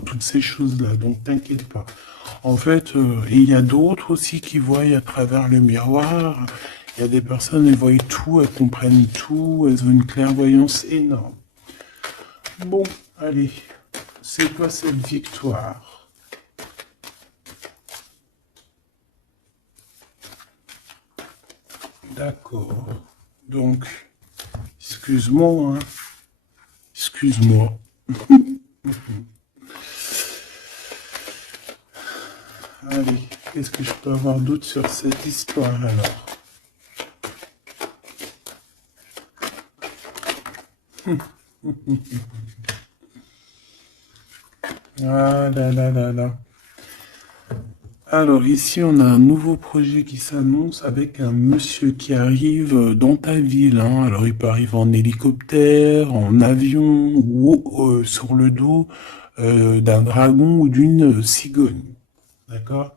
toutes ces choses-là, donc t'inquiète pas. En fait, et il y a d'autres aussi qui voient à travers le miroir. Il y a des personnes, elles voient tout, elles comprennent tout, elles ont une clairvoyance énorme. Bon, allez, c'est quoi cette victoire? D'accord. Donc, excuse-moi, hein. Excuse-moi. Allez, qu'est-ce que je peux avoir d'autre sur cette histoire alors? Ah là là là là. Alors ici, on a un nouveau projet qui s'annonce avec un monsieur qui arrive dans ta ville, hein. Alors il peut arriver en hélicoptère, en avion ou sur le dos d'un dragon ou d'une cigogne. D'accord?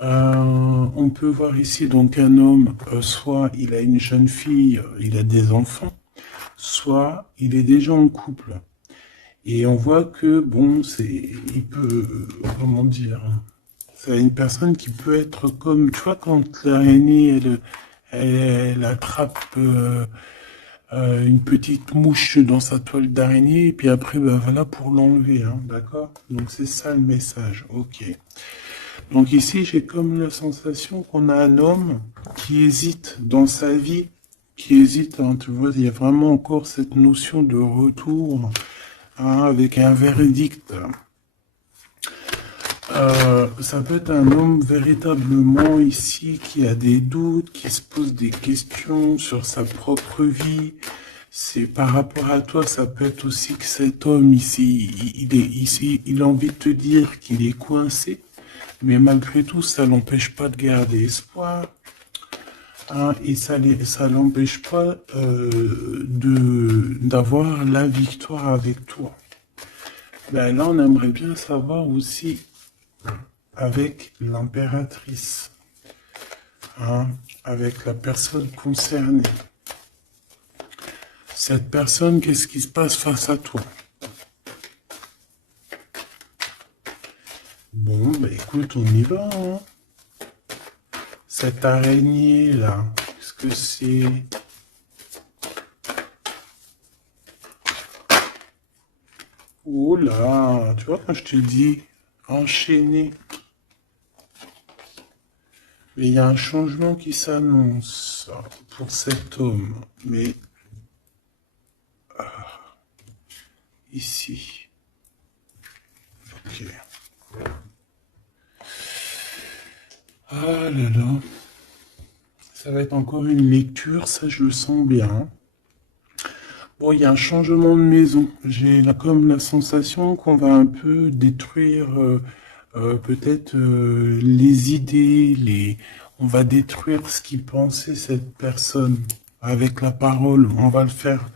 On peut voir ici donc un homme, soit il a une jeune fille, il a des enfants, soit il est déjà en couple. Et on voit que, bon, il peut, comment dire, c'est une personne qui peut être comme, tu vois, quand l'araignée, elle attrape une petite mouche dans sa toile d'araignée, et puis après, ben voilà, pour l'enlever, hein, d'accord? Donc c'est ça le message, ok. Donc ici, j'ai comme la sensation qu'on a un homme qui hésite dans sa vie, qui hésite, hein, tu vois, il y a vraiment encore cette notion de retour, hein, avec un verdict. Ça peut être un homme véritablement ici qui a des doutes, qui se pose des questions sur sa propre vie. C'est par rapport à toi, ça peut être aussi que cet homme ici, il est ici, il a envie de te dire qu'il est coincé, mais malgré tout, ça l'empêche pas de garder espoir, hein, et ça l'empêche pas d'avoir la victoire avec toi. Ben là, on aimerait bien savoir aussi avec l'impératrice, hein, avec la personne concernée. Cette personne, qu'est-ce qui se passe face à toi? Bon, ben écoute, on y va, hein. Cette araignée-là, qu'est-ce que c'est? Oh là, tu vois, quand je te dis enchaîné, mais il y a un changement qui s'annonce pour cet homme. Mais ici, ok. Ah là là, ça va être encore une lecture, ça je le sens bien. Bon, il y a un changement de maison. J'ai là comme la sensation qu'on va un peu détruire peut-être les idées, on va détruire ce qui pensait cette personne avec la parole. On va le faire.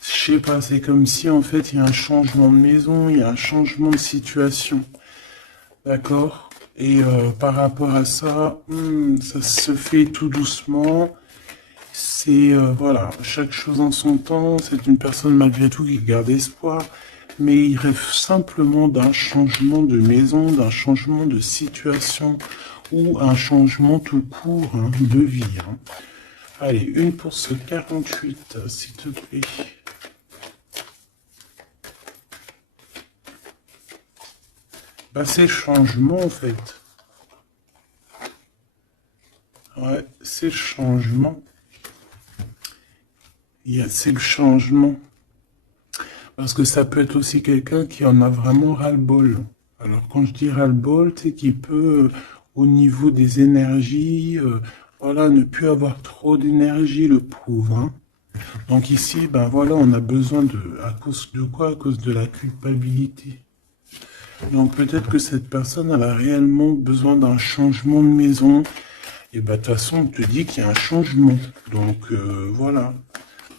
Je sais pas, c'est comme si en fait il y a un changement de maison, il y a un changement de situation. D'accord? Et par rapport à ça, ça se fait tout doucement. C'est, voilà, chaque chose en son temps. C'est une personne malgré tout qui garde espoir. Mais il rêve simplement d'un changement de maison, d'un changement de situation ou un changement tout court, hein, de vie, hein. Allez, une pour ce 48, s'il te plaît. Bah, c'est le changement en fait. Ouais, c'est le changement. C'est le changement. Parce que ça peut être aussi quelqu'un qui en a vraiment ras-le-bol. Alors quand je dis ras-le-bol, c'est qu'il peut, au niveau des énergies, voilà, ne plus avoir trop d'énergie, le pauvre, hein. Donc ici, ben voilà, on a besoin de, à cause de quoi? À cause de la culpabilité. Donc peut-être que cette personne, elle a réellement besoin d'un changement de maison. Et ben de toute façon, on te dit qu'il y a un changement. Donc voilà.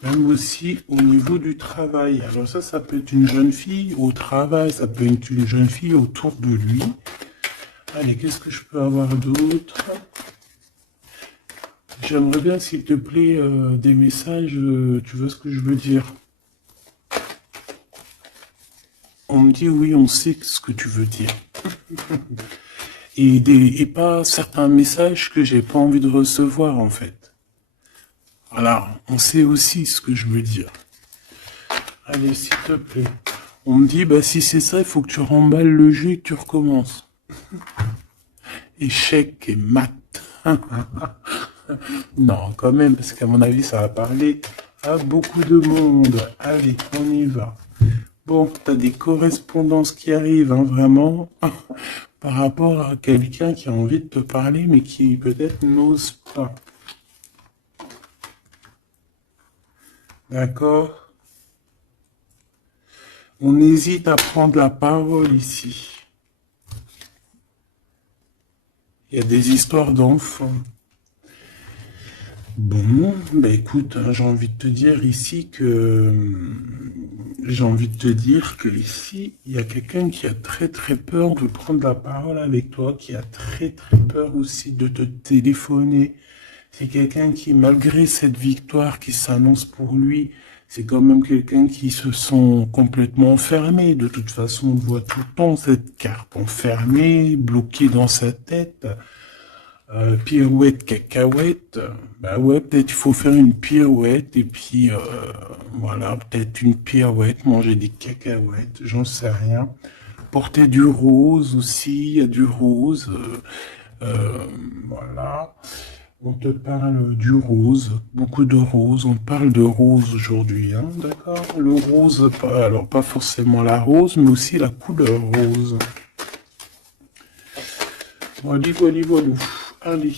Même aussi au niveau du travail. Alors ça peut être une jeune fille au travail, ça peut être une jeune fille autour de lui. Allez, qu'est-ce que je peux avoir d'autre? J'aimerais bien, s'il te plaît, des messages, tu vois ce que je veux dire? on me dit oui, on sait ce que tu veux dire. Et pas certains messages que j'ai pas envie de recevoir, en fait. Voilà, on sait aussi ce que je veux dire. Allez, s'il te plaît. On me dit, bah si c'est ça, il faut que tu remballes le jeu et que tu recommences. Échec et mat. Non, quand même, parce qu'à mon avis, ça va parler à beaucoup de monde. Allez, on y va. Bon, t'as des correspondances qui arrivent, hein, vraiment, par rapport à quelqu'un qui a envie de te parler, mais qui peut-être n'ose pas. D'accord? On hésite à prendre la parole ici. Il y a des histoires d'enfants. Bon, bah écoute, hein, j'ai envie de te dire ici ici, il y a quelqu'un qui a très très peur de prendre la parole avec toi, qui a très très peur aussi de te téléphoner. C'est quelqu'un qui, malgré cette victoire qui s'annonce pour lui, c'est quand même quelqu'un qui se sent complètement enfermé. De toute façon, on voit tout le temps cette carte enfermée, bloquée dans sa tête. Pirouette, cacahuète, bah ouais, peut-être il faut faire une pirouette et puis voilà, peut-être une pirouette, manger des cacahuètes, j'en sais rien. Porter du rose aussi, il y a du rose, voilà. On te parle du rose, beaucoup de rose, on parle de rose aujourd'hui, hein, d'accord? Le rose, alors pas forcément la rose, mais aussi la couleur rose. Voilà, voilà. Allez,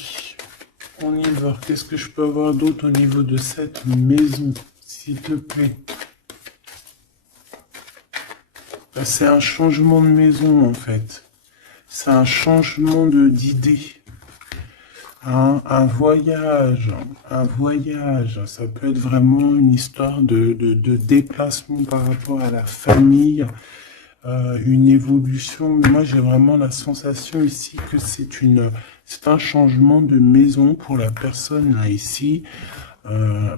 on y va. Qu'est-ce que je peux avoir d'autre au niveau de cette maison, s'il te plaît? Ben, c'est un changement de maison, en fait. C'est un changement d'idée. Un voyage. Ça peut être vraiment une histoire de déplacement par rapport à la famille. Une évolution. Moi, j'ai vraiment la sensation ici que c'est un changement de maison pour la personne là ici.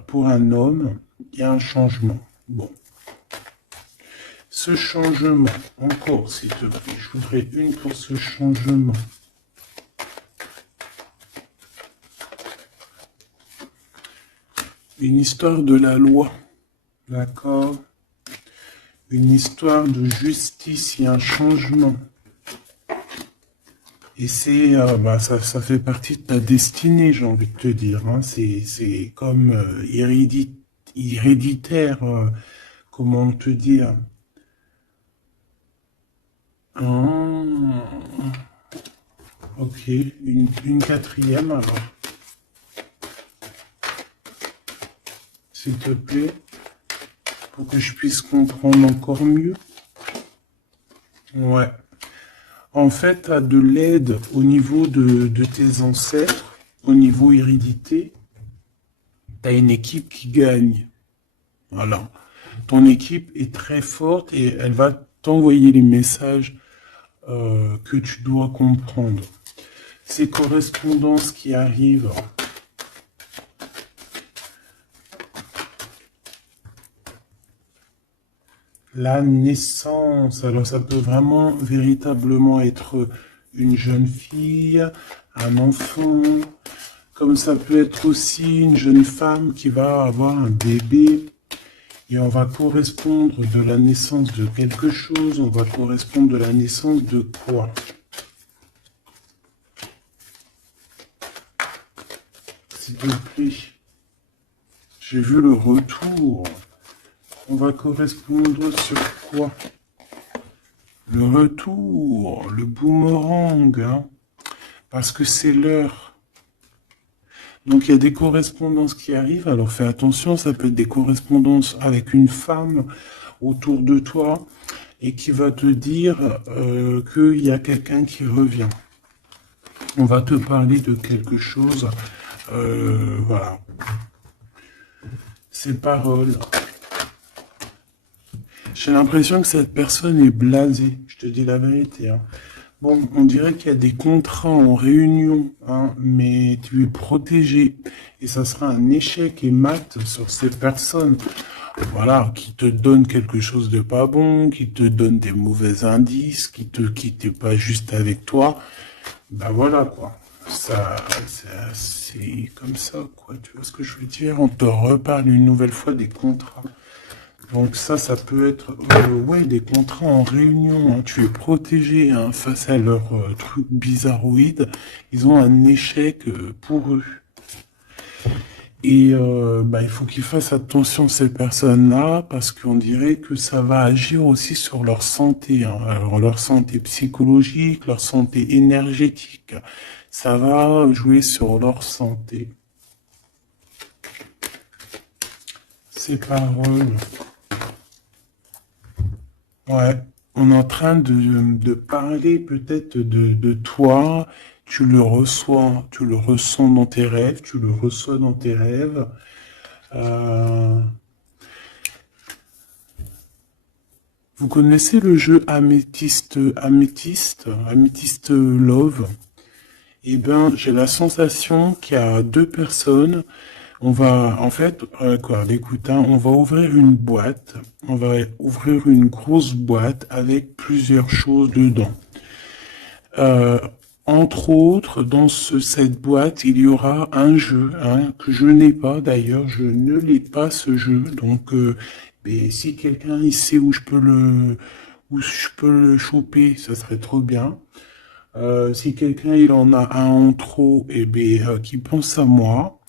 Pour un homme, il y a un changement. Bon. Ce changement, encore s'il te plaît, je voudrais une pour ce changement. Une histoire de la loi. D'accord? Une histoire de justice, il y a un changement. Et c'est, ça fait partie de ta destinée, j'ai envie de te dire. Hein. C'est comme héréditaire, comment te dire. Ok, une quatrième alors. S'il te plaît, pour que je puisse comprendre encore mieux. Ouais. En fait, tu as de l'aide au niveau de tes ancêtres, au niveau hérédité. Tu as une équipe qui gagne. Voilà. Ton équipe est très forte et elle va t'envoyer les messages que tu dois comprendre. Ces correspondances qui arrivent. La naissance, alors ça peut vraiment véritablement être une jeune fille, un enfant, comme ça peut être aussi une jeune femme qui va avoir un bébé, et on va correspondre de la naissance de quelque chose, on va correspondre de la naissance de quoi? S'il te plaît, j'ai vu le retour. On va correspondre sur quoi? Le retour, le boomerang, hein, parce que c'est l'heure. Donc il y a des correspondances qui arrivent, alors fais attention, ça peut être des correspondances avec une femme autour de toi et qui va te dire qu'il y a quelqu'un qui revient. On va te parler de quelque chose, voilà. Ces paroles. J'ai l'impression que cette personne est blasée, je te dis la vérité. Hein. Bon, on dirait qu'il y a des contrats en réunion, hein, mais tu es protégé. Et ça sera un échec et mat sur ces personnes. voilà, qui te donne quelque chose de pas bon, qui te donne des mauvais indices, qui te quitte pas juste avec toi, ben voilà quoi. C'est comme ça quoi. Tu vois ce que je veux dire? On te reparle une nouvelle fois des contrats. Donc ça peut être ouais, des contrats en réunion, hein. Tu es protégé hein, face à leurs trucs bizarroïdes. Ils ont un échec pour eux. Et bah, il faut qu'ils fassent attention ces personnes-là parce qu'on dirait que ça va agir aussi sur leur santé, hein. Alors leur santé psychologique, leur santé énergétique. Ça va jouer sur leur santé. Ces paroles. Ouais, on est en train de parler peut-être de toi, tu le ressens dans tes rêves, tu le reçois dans tes rêves. Euh, vous connaissez le jeu Améthyste Love? Eh ben, j'ai la sensation qu'il y a deux personnes. On va, en fait, quoi, écoute, hein, on va ouvrir une boîte. On va ouvrir une grosse boîte avec plusieurs choses dedans. Euh, Entre autres, dans cette boîte, il y aura un jeu hein, que je n'ai pas. D'ailleurs, je ne l'ai pas ce jeu. Donc, mais si quelqu'un il sait où je peux le choper, ça serait trop bien. Si quelqu'un il en a un en trop, et ben qui pense à moi.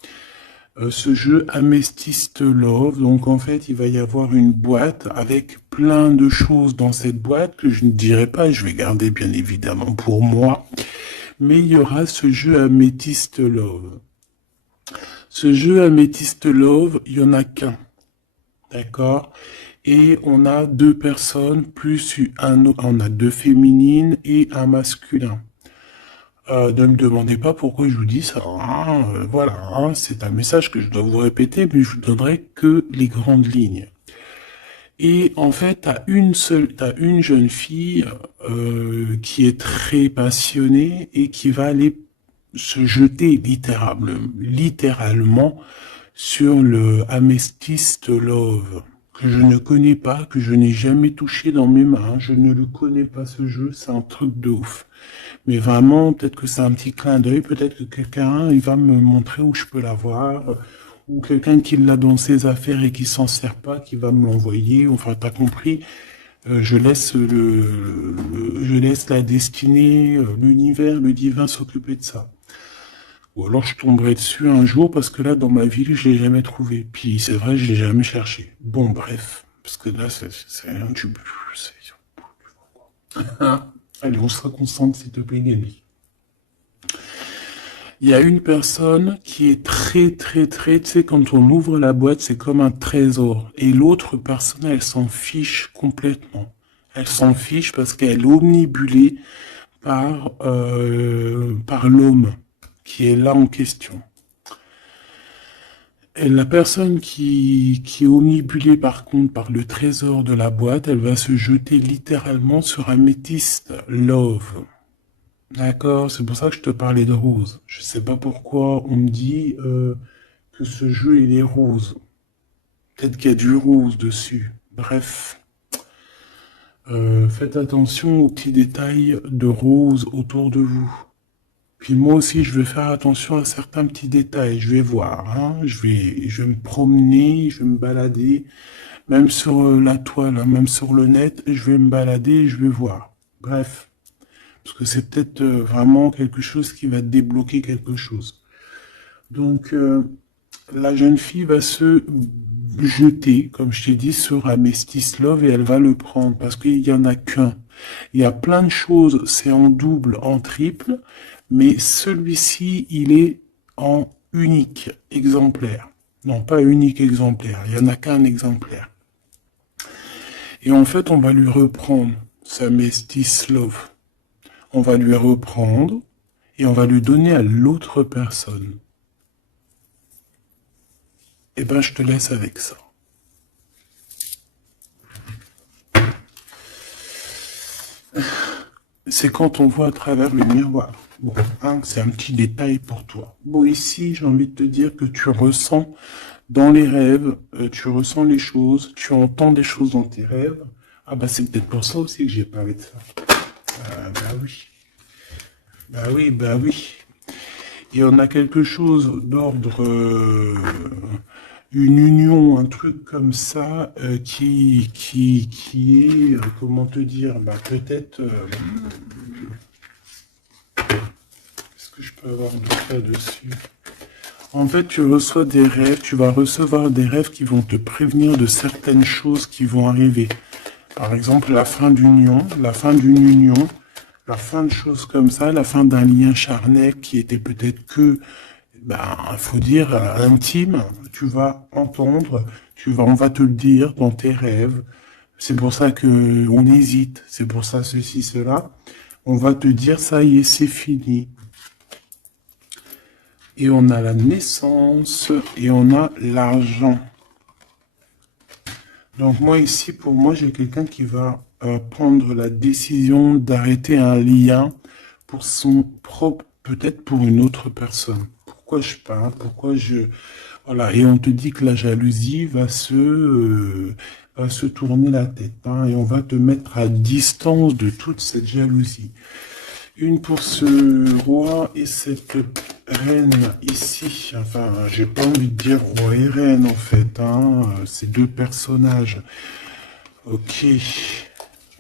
Ce jeu Amethyst Love, donc en fait il va y avoir une boîte avec plein de choses dans cette boîte que je ne dirai pas, je vais garder bien évidemment pour moi, mais il y aura ce jeu Amethyst Love. Ce jeu Amethyst Love, il y en a qu'un, d'accord? Et on a deux personnes plus on a deux féminines et un masculin. Ne me demandez pas pourquoi je vous dis ça. Hein, voilà, hein, c'est un message que je dois vous répéter, mais je vous donnerai que les grandes lignes. Et en fait, t'as une jeune fille qui est très passionnée et qui va aller se jeter littéralement sur le Amethyst Love, que je ne connais pas, que je n'ai jamais touché dans mes mains. Je ne le connais pas ce jeu, c'est un truc de ouf. Mais vraiment, peut-être que c'est un petit clin d'œil, peut-être que quelqu'un, il va me montrer où je peux l'avoir, ou quelqu'un qui l'a dans ses affaires et qui s'en sert pas, qui va me l'envoyer, enfin, t'as compris. Je laisse la destinée, l'univers, le divin s'occuper de ça. Ou alors je tomberai dessus un jour parce que là, dans ma ville, je l'ai jamais trouvé. Puis c'est vrai, je l'ai jamais cherché. Bon, bref. Parce que là, c'est un tube. Allez, on se concentre, s'il te plaît, Gabi. Il y a une personne qui est très, tu sais, quand on ouvre la boîte, c'est comme un trésor. Et l'autre personne, elle s'en fiche complètement. Elle s'en fiche parce qu'elle est omnibulée par l'homme qui est là en question. Et la personne qui est omnibulée par contre par le trésor de la boîte, elle va se jeter littéralement sur Amethyst Love. D'accord, c'est pour ça que je te parlais de rose. Je sais pas pourquoi on me dit que ce jeu il est rose. Peut-être qu'il y a du rose dessus. Bref, faites attention aux petits détails de rose autour de vous. Puis moi aussi, je vais faire attention à certains petits détails. Je vais voir, hein. Je vais me promener, je vais me balader, même sur la toile, hein, même sur le net, je vais me balader, et je vais voir. Bref. Parce que c'est peut-être vraiment quelque chose qui va débloquer quelque chose. Donc, la jeune fille va se jeter, comme je t'ai dit, sur Amethyst Love et elle va le prendre parce qu'il n'y en a qu'un. Il y a plein de choses, c'est en double, en triple, mais celui-ci, il est en unique exemplaire. Non, pas unique exemplaire, il n'y en a qu'un exemplaire. Et en fait, on va lui reprendre sa Amethyst Love. On va lui reprendre et on va lui donner à l'autre personne. Eh ben, je te laisse avec ça. C'est quand on voit à travers le miroir. Bon, hein, c'est un petit détail pour toi. Bon, ici, j'ai envie de te dire que tu ressens Dans les rêves, tu ressens les choses, tu entends des choses dans tes rêves. Ah bah c'est peut-être pour ça aussi que j'ai parlé de ça. Bah oui. Bah oui, bah oui. Et on a quelque chose d'ordre, une union, un truc comme ça, qui est, comment te dire, bah peut-être, est-ce que je peux avoir d'autres là-dessus? En fait, tu reçois des rêves, tu vas recevoir des rêves qui vont te prévenir de certaines choses qui vont arriver. Par exemple, la fin d'union, la fin d'une union, la fin de choses comme ça, la fin d'un lien charnel qui était peut-être que, ben, faut dire, intime. Tu vas entendre, on va te le dire dans tes rêves. C'est pour ça que on hésite. C'est pour ça ceci, cela. On va te dire, ça y est, c'est fini. Et on a la naissance et on a l'argent. Donc moi ici, pour moi, j'ai quelqu'un qui va prendre la décision d'arrêter un lien pour son propre, peut-être pour une autre personne. Pourquoi je parle? Pourquoi je... Voilà, et on te dit que la jalousie va se tourner la tête, hein, et on va te mettre à distance de toute cette jalousie. Une pour ce roi et cette reine ici. Enfin, j'ai pas envie de dire roi et reine en fait, hein. Ces deux personnages. Ok.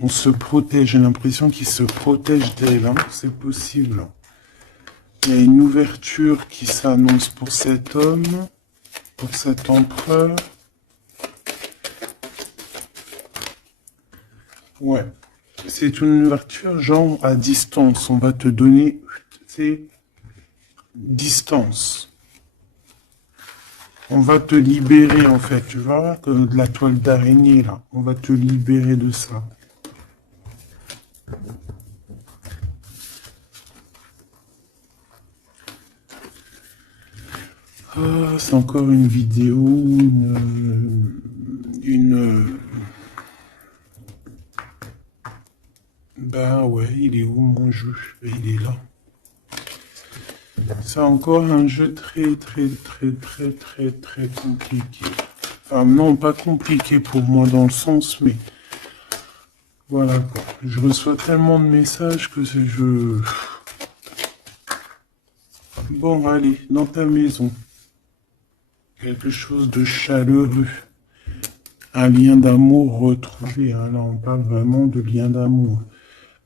On se protège. J'ai l'impression qu'ils se protègent d'elle, hein. C'est possible. Il y a une ouverture qui s'annonce pour cet homme, pour cet empereur. Ouais. C'est une ouverture genre à distance. On va te donner, c'est distance. On va te libérer en fait, tu vois, que de la toile d'araignée là. On va te libérer de ça. Ah, c'est encore une vidéo, Ben ouais, il est où mon jeu? Il est là. C'est encore un jeu très compliqué. Enfin non, pas compliqué pour moi dans le sens, mais voilà quoi. Je reçois tellement de messages que c'est je... Bon, allez, dans ta maison. Quelque chose de chaleureux. Un lien d'amour retrouvé, hein. Là, on parle vraiment de lien d'amour.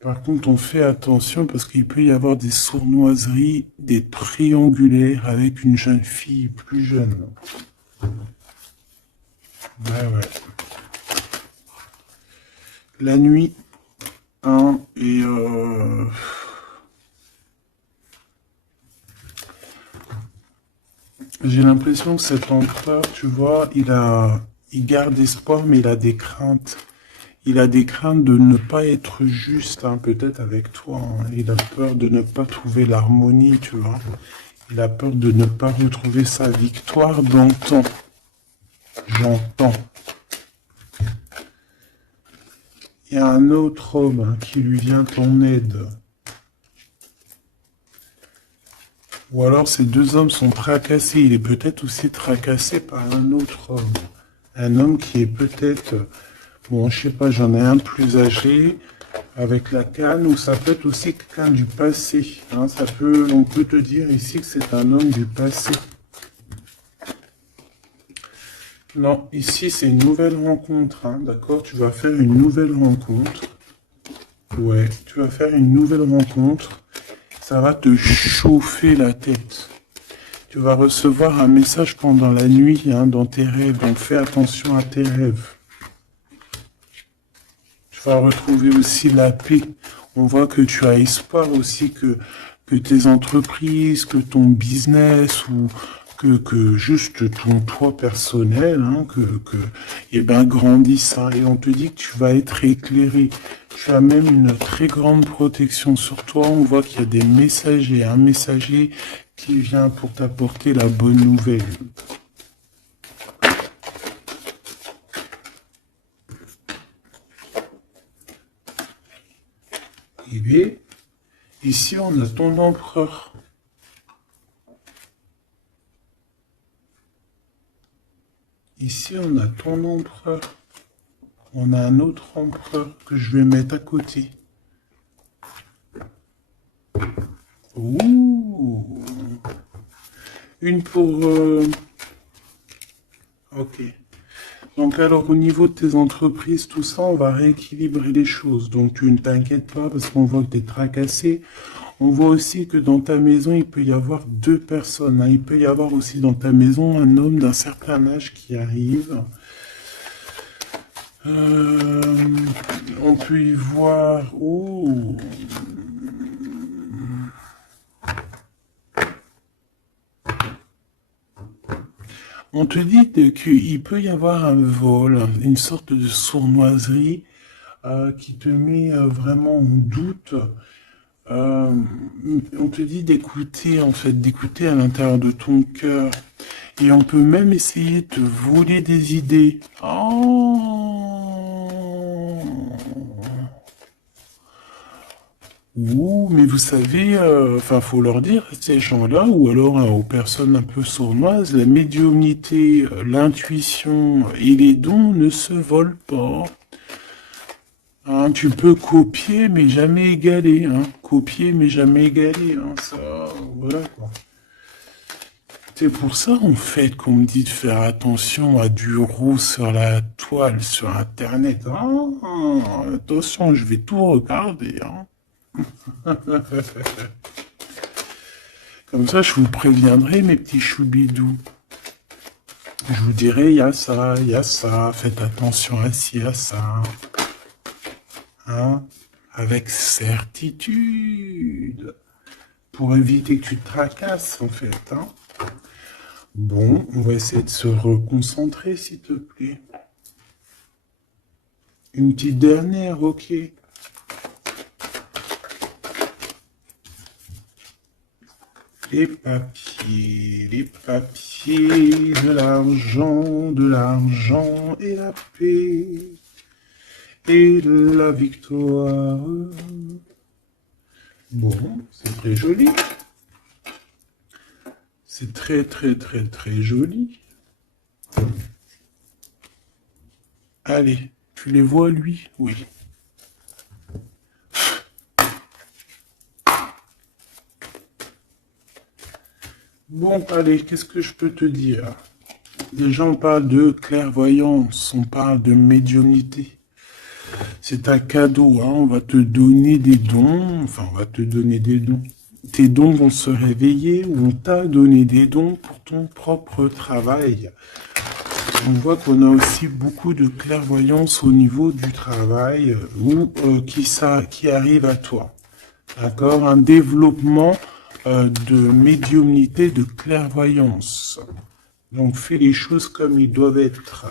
Par contre, on fait attention parce qu'il peut y avoir des sournoiseries, des triangulaires avec une jeune fille plus jeune. Ouais. La nuit, hein, et j'ai l'impression que cet empereur, tu vois, il garde espoir, mais il a des craintes. Il a des craintes de ne pas être juste, hein, peut-être avec toi, hein. Il a peur de ne pas trouver l'harmonie, tu vois. Il a peur de ne pas retrouver sa victoire dans le temps. J'entends. Il y a un autre homme, hein, qui lui vient en aide. Ou alors ces deux hommes sont tracassés. Il est peut-être aussi tracassé par un autre homme. Un homme qui est peut-être... Bon, je sais pas, j'en ai un plus âgé, avec la canne, ou ça peut être aussi quelqu'un du passé, hein. On peut te dire ici que c'est un homme du passé. Non, ici c'est une nouvelle rencontre, hein, d'accord? Tu vas faire une nouvelle rencontre. Ouais, tu vas faire une nouvelle rencontre. Ça va te chauffer la tête. Tu vas recevoir un message pendant la nuit, hein, dans tes rêves. Donc fais attention à tes rêves. Tu vas retrouver aussi la paix. On voit que tu as espoir aussi que tes entreprises, que ton business ou que juste ton toi personnel, hein, eh ben, grandisse, hein. Et on te dit que tu vas être éclairé. Tu as même une très grande protection sur toi. On voit qu'il y a des messagers, un messager qui vient pour t'apporter la bonne nouvelle. Et bien, ici on a ton empereur. Ici, on a ton empereur. On a un autre empereur que je vais mettre à côté. Ouh. Une pour... Ok. Donc alors au niveau de tes entreprises, tout ça, on va rééquilibrer les choses. Donc tu ne t'inquiètes pas parce qu'on voit que tu es tracassé. On voit aussi que dans ta maison, il peut y avoir deux personnes, hein. Il peut y avoir aussi dans ta maison un homme d'un certain âge qui arrive. Euh, on peut y voir... Oh. On te dit qu'il peut y avoir un vol, une sorte de sournoiserie qui te met vraiment en doute. Euh, on te dit d'écouter, en fait, d'écouter à l'intérieur de ton cœur. Et on peut même essayer de te voler des idées. Oh. Ouh, mais vous savez, enfin, faut leur dire, ces gens-là, ou alors aux personnes un peu sournoises, la médiumnité, l'intuition et les dons ne se volent pas. Hein, tu peux copier, mais jamais égaler. Hein. Copier, mais jamais égaler. Hein. Ça, voilà quoi. C'est pour ça, en fait, qu'on me dit de faire attention à du roux sur la toile, sur Internet. Ah, attention, je vais tout regarder. Hein. Comme ça, je vous préviendrai, mes petits choubidous. Je vous dirai, il y a ça, faites attention à ci, à ça. Hein, avec certitude. Pour éviter que tu te tracasses, en fait. Hein. Bon, on va essayer de se reconcentrer, s'il te plaît. Une petite dernière, ok. Les papiers, de l'argent et la paix et la victoire. Bon, c'est très joli. C'est très, très, très, très joli. Allez, tu les vois, lui? Oui. Bon, allez, qu'est-ce que je peux te dire? Déjà, on parle de clairvoyance, on parle de médiumnité. C'est un cadeau, hein, on va te donner des dons, enfin, on va te donner des dons. Tes dons vont se réveiller ou on t'a donné des dons pour ton propre travail. On voit qu'on a aussi beaucoup de clairvoyance au niveau du travail ou qui arrive à toi. D'accord? Un développement de médiumnité, de clairvoyance. Donc fais les choses comme ils doivent être.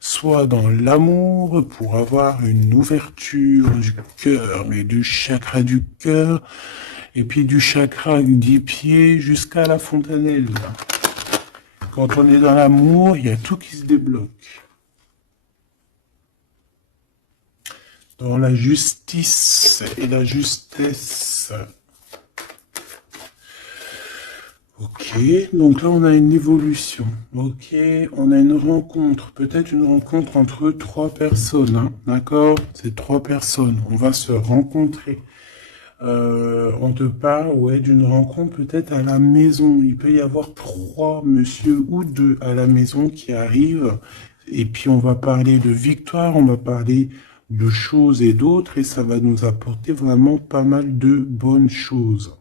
Soit dans l'amour pour avoir une ouverture du cœur, mais du chakra du cœur, et puis du chakra des pieds jusqu'à la fontanelle. Quand on est dans l'amour, il y a tout qui se débloque. Dans la justice et la justesse. Ok, donc là on a une évolution. Ok, on a une rencontre, peut-être une rencontre entre trois personnes, hein, d'accord? C'est trois personnes, on va se rencontrer. On te parle, ouais, d'une rencontre peut-être à la maison. Il peut y avoir trois monsieur ou deux à la maison qui arrivent. Et puis on va parler de victoire, on va parler de choses et d'autres, et ça va nous apporter vraiment pas mal de bonnes choses.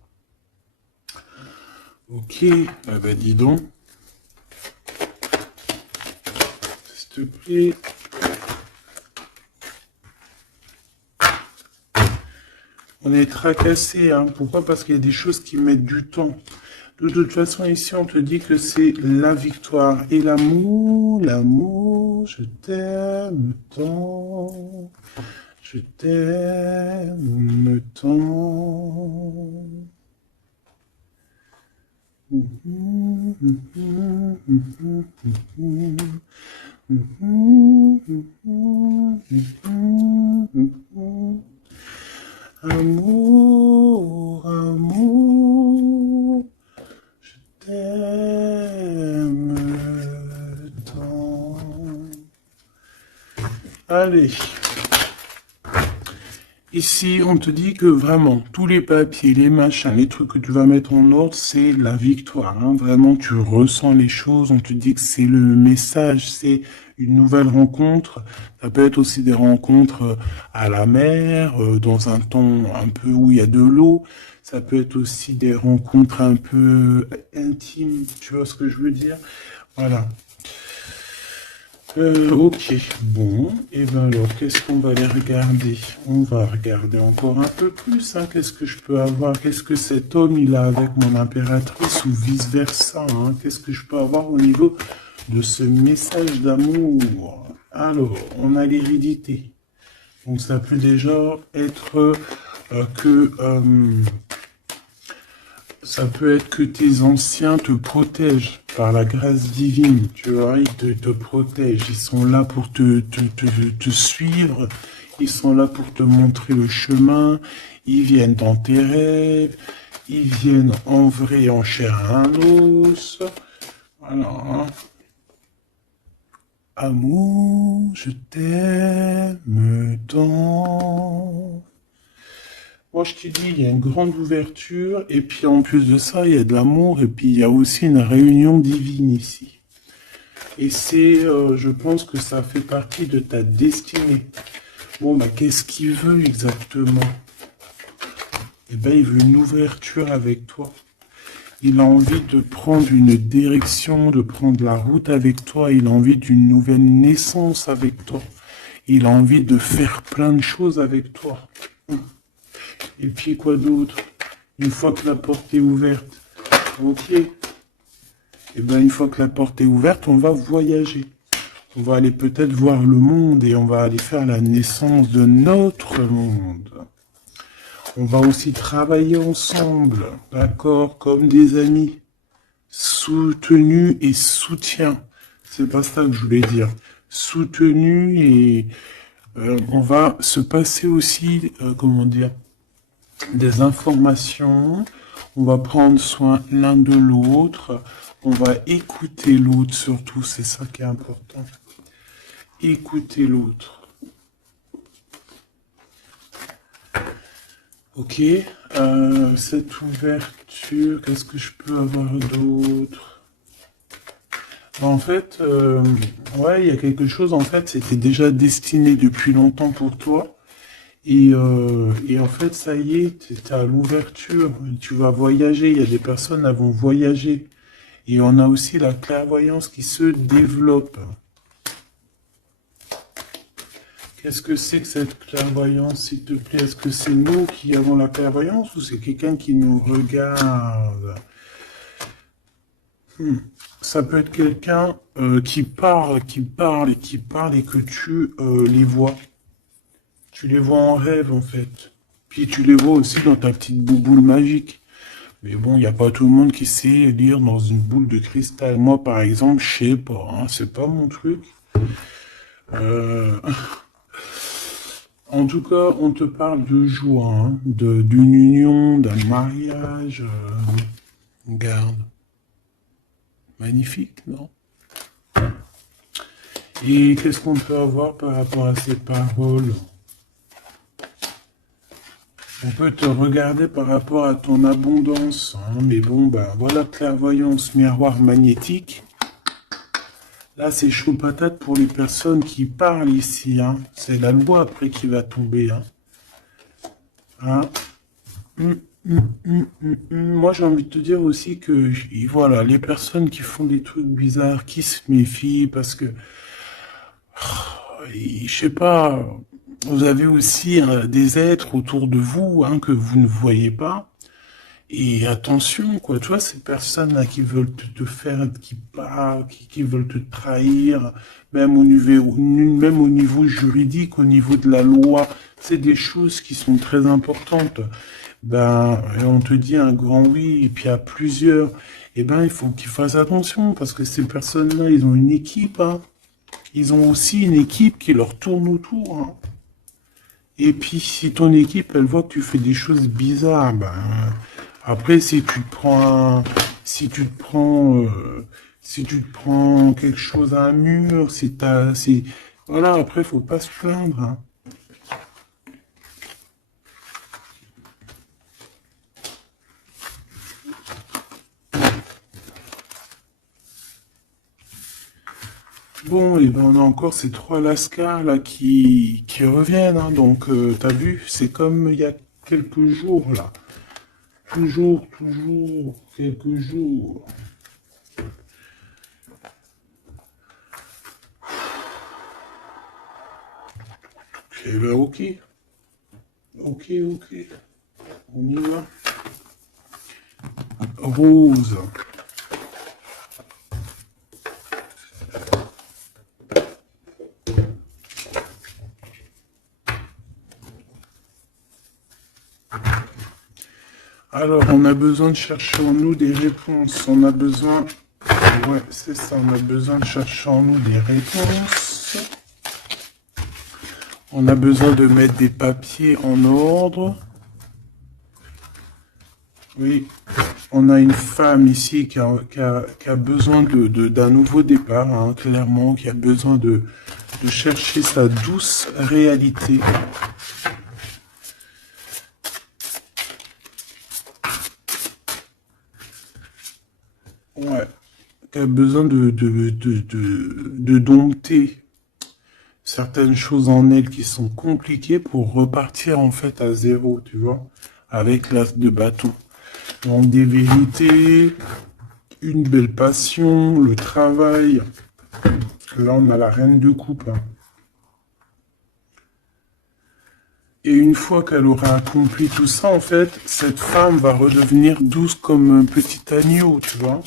Ok, ah bah dis donc. S'il te plaît. On est tracassé, hein. Pourquoi? Parce qu'il y a des choses qui mettent du temps. De toute façon, ici, on te dit que c'est la victoire et l'amour, l'amour, je t'aime tant, je t'aime tant. Amour, amour, je t'aime tant. Allez. Ici, on te dit que vraiment, tous les papiers, les machins, les trucs que tu vas mettre en ordre, c'est la victoire. Hein. Vraiment, tu ressens les choses. On te dit que c'est le message, c'est une nouvelle rencontre. Ça peut être aussi des rencontres à la mer, dans un temps un peu où il y a de l'eau. Ça peut être aussi des rencontres un peu intimes. Tu vois ce que je veux dire? Voilà. Ok, bon, et ben alors, qu'est-ce qu'on va aller regarder? On va regarder encore un peu plus, hein. Qu'est-ce que je peux avoir? Qu'est-ce que cet homme, il a avec mon impératrice ou vice-versa, hein? Qu'est-ce que je peux avoir au niveau de ce message d'amour? Alors, on a l'hérédité. Donc, ça peut déjà être que... ça peut être que tes anciens te protègent par la grâce divine, tu vois, ils te protègent, ils sont là pour te suivre, ils sont là pour te montrer le chemin, ils viennent dans tes rêves, ils viennent en vrai, en chair et en os. Voilà. Hein. Amour, je t'aime tant. Moi, je te dis, il y a une grande ouverture, et puis en plus de ça, il y a de l'amour, et puis il y a aussi une réunion divine ici. Et c'est, je pense que ça fait partie de ta destinée. Bon, bah, qu'est-ce qu'il veut exactement? Eh ben, il veut une ouverture avec toi. Il a envie de prendre une direction, de prendre la route avec toi. Il a envie d'une nouvelle naissance avec toi. Il a envie de faire plein de choses avec toi. Et puis quoi d'autre? Une fois que la porte est ouverte, ok. Et bien une fois que la porte est ouverte, on va voyager. On va aller peut-être voir le monde et on va aller faire la naissance de notre monde. On va aussi travailler ensemble, d'accord, comme des amis, soutenus et soutien. C'est pas ça que je voulais dire. Soutenus et on va se passer aussi, comment dire, des informations, on va prendre soin l'un de l'autre, on va écouter l'autre surtout, c'est ça qui est important. Écouter l'autre. Ok, cette ouverture, qu'est-ce que je peux avoir d'autre? En fait, ouais, il y a quelque chose, en fait, c'était déjà destiné depuis longtemps pour toi. Et en fait, ça y est, tu es à l'ouverture, tu vas voyager, il y a des personnes qui vont voyager. Et on a aussi la clairvoyance qui se développe. Qu'est-ce que c'est que cette clairvoyance, s'il te plaît? Est-ce que c'est nous qui avons la clairvoyance ou c'est quelqu'un qui nous regarde? Ça peut être quelqu'un qui parle et que tu les vois. Tu les vois en rêve, en fait. Puis tu les vois aussi dans ta petite boule magique. Mais bon, il n'y a pas tout le monde qui sait lire dans une boule de cristal. Moi, par exemple, je sais pas. Hein, c'est pas mon truc. En tout cas, on te parle de joie, hein, d'une union, d'un mariage. Regarde. Magnifique, non? Et qu'est-ce qu'on peut avoir par rapport à ces paroles? On peut te regarder par rapport à ton abondance, hein, mais bon, bah voilà, clairvoyance, miroir magnétique. Là, c'est chaud patate pour les personnes qui parlent ici. Hein. C'est la loi après qui va tomber. Hein. Hein. Moi, j'ai envie de te dire aussi que, voilà, les personnes qui font des trucs bizarres, qui se méfient, parce que, je sais pas, vous avez aussi des êtres autour de vous hein, que vous ne voyez pas. Et attention, quoi, tu vois, ces personnes-là qui veulent te faire, qui parlent, qui veulent te trahir, même au niveau juridique, au niveau de la loi, c'est des choses qui sont très importantes. Ben, on te dit un grand oui, et puis à plusieurs, eh ben, il faut qu'ils fassent attention, parce que ces personnes-là, ils ont une équipe, hein. Ils ont aussi une équipe qui leur tourne autour, hein. Et puis, si ton équipe, elle voit que tu fais des choses bizarres, ben, après, si tu te prends quelque chose à un mur, si Voilà, après, faut pas se plaindre, hein. Bon, et ben on a encore ces trois lascars là qui reviennent, hein. Donc t'as vu, c'est comme il y a quelques jours là. Toujours, toujours, quelques jours. Eh ben ok, ok, ok. On y va. Rose. Alors, on a besoin de chercher en nous des réponses. On a besoin... Ouais, c'est ça, on a besoin de chercher en nous des réponses. On a besoin de mettre des papiers en ordre. Oui, on a une femme ici qui a besoin d'un nouveau départ, hein, clairement, qui a besoin de chercher sa douce réalité. Ouais, qui a besoin de dompter certaines choses en elle qui sont compliquées pour repartir en fait à zéro, tu vois, avec l'as de bâton. Donc des vérités, une belle passion, le travail. Là, on a la reine de coupe, hein. Et une fois qu'elle aura accompli tout ça, en fait, cette femme va redevenir douce comme un petit agneau, tu vois.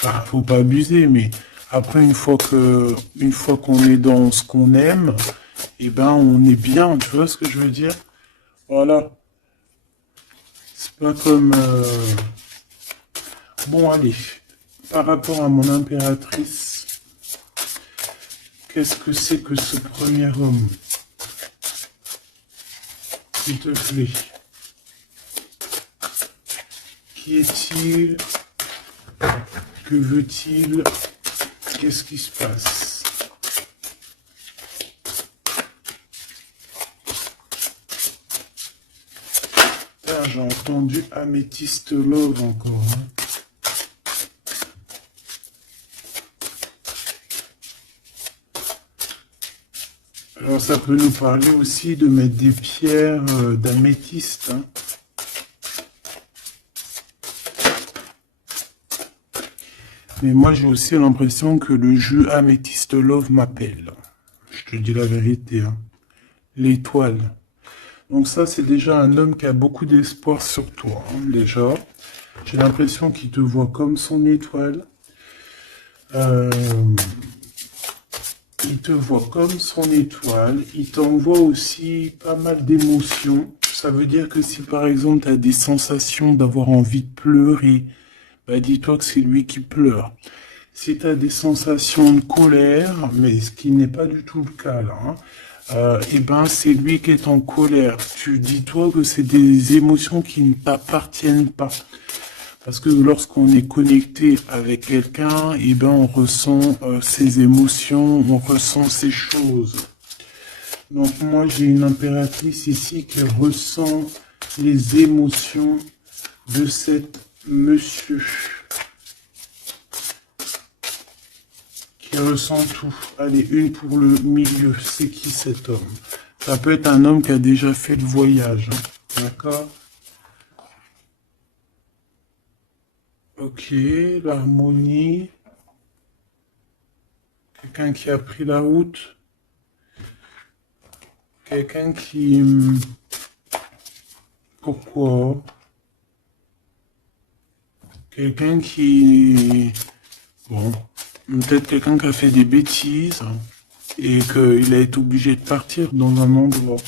Enfin, faut pas abuser, mais après, une fois qu'on est dans ce qu'on aime, eh ben, on est bien, tu vois ce que je veux dire? Voilà. C'est pas comme, bon, allez. Par rapport à mon impératrice, qu'est-ce que c'est que ce premier homme? S'il te plaît. Qui est-il? Que veut-il? Qu'est-ce qui se passe? Ah, j'ai entendu Améthyste Love encore, hein. Alors ça peut nous parler aussi de mettre des pierres d'améthyste, hein. Mais moi j'ai aussi l'impression que le jeu Améthyste Love m'appelle. Je te dis la vérité, hein. L'étoile. Donc ça c'est déjà un homme qui a beaucoup d'espoir sur toi, hein, déjà. J'ai l'impression qu'il te voit comme son étoile. Euh, il te voit comme son étoile. Il t'envoie aussi pas mal d'émotions. Ça veut dire que si par exemple tu as des sensations d'avoir envie de pleurer, bah dis-toi que c'est lui qui pleure. Si tu as des sensations de colère, mais ce qui n'est pas du tout le cas là, hein, eh ben c'est lui qui est en colère. Tu dis-toi que c'est des émotions qui ne t'appartiennent pas. Parce que lorsqu'on est connecté avec quelqu'un, eh ben on ressent ses émotions, on ressent ses choses. Donc moi j'ai une impératrice ici qui ressent les émotions de cet monsieur. Qui ressent tout. Allez, une pour le milieu. C'est qui cet homme? Ça peut être un homme qui a déjà fait le voyage, hein. D'accord? Ok, l'harmonie. Quelqu'un qui a pris la route. Quelqu'un qui... Pourquoi? Quelqu'un qui... Bon, peut-être quelqu'un qui a fait des bêtises et qu'il a été obligé de partir dans un endroit.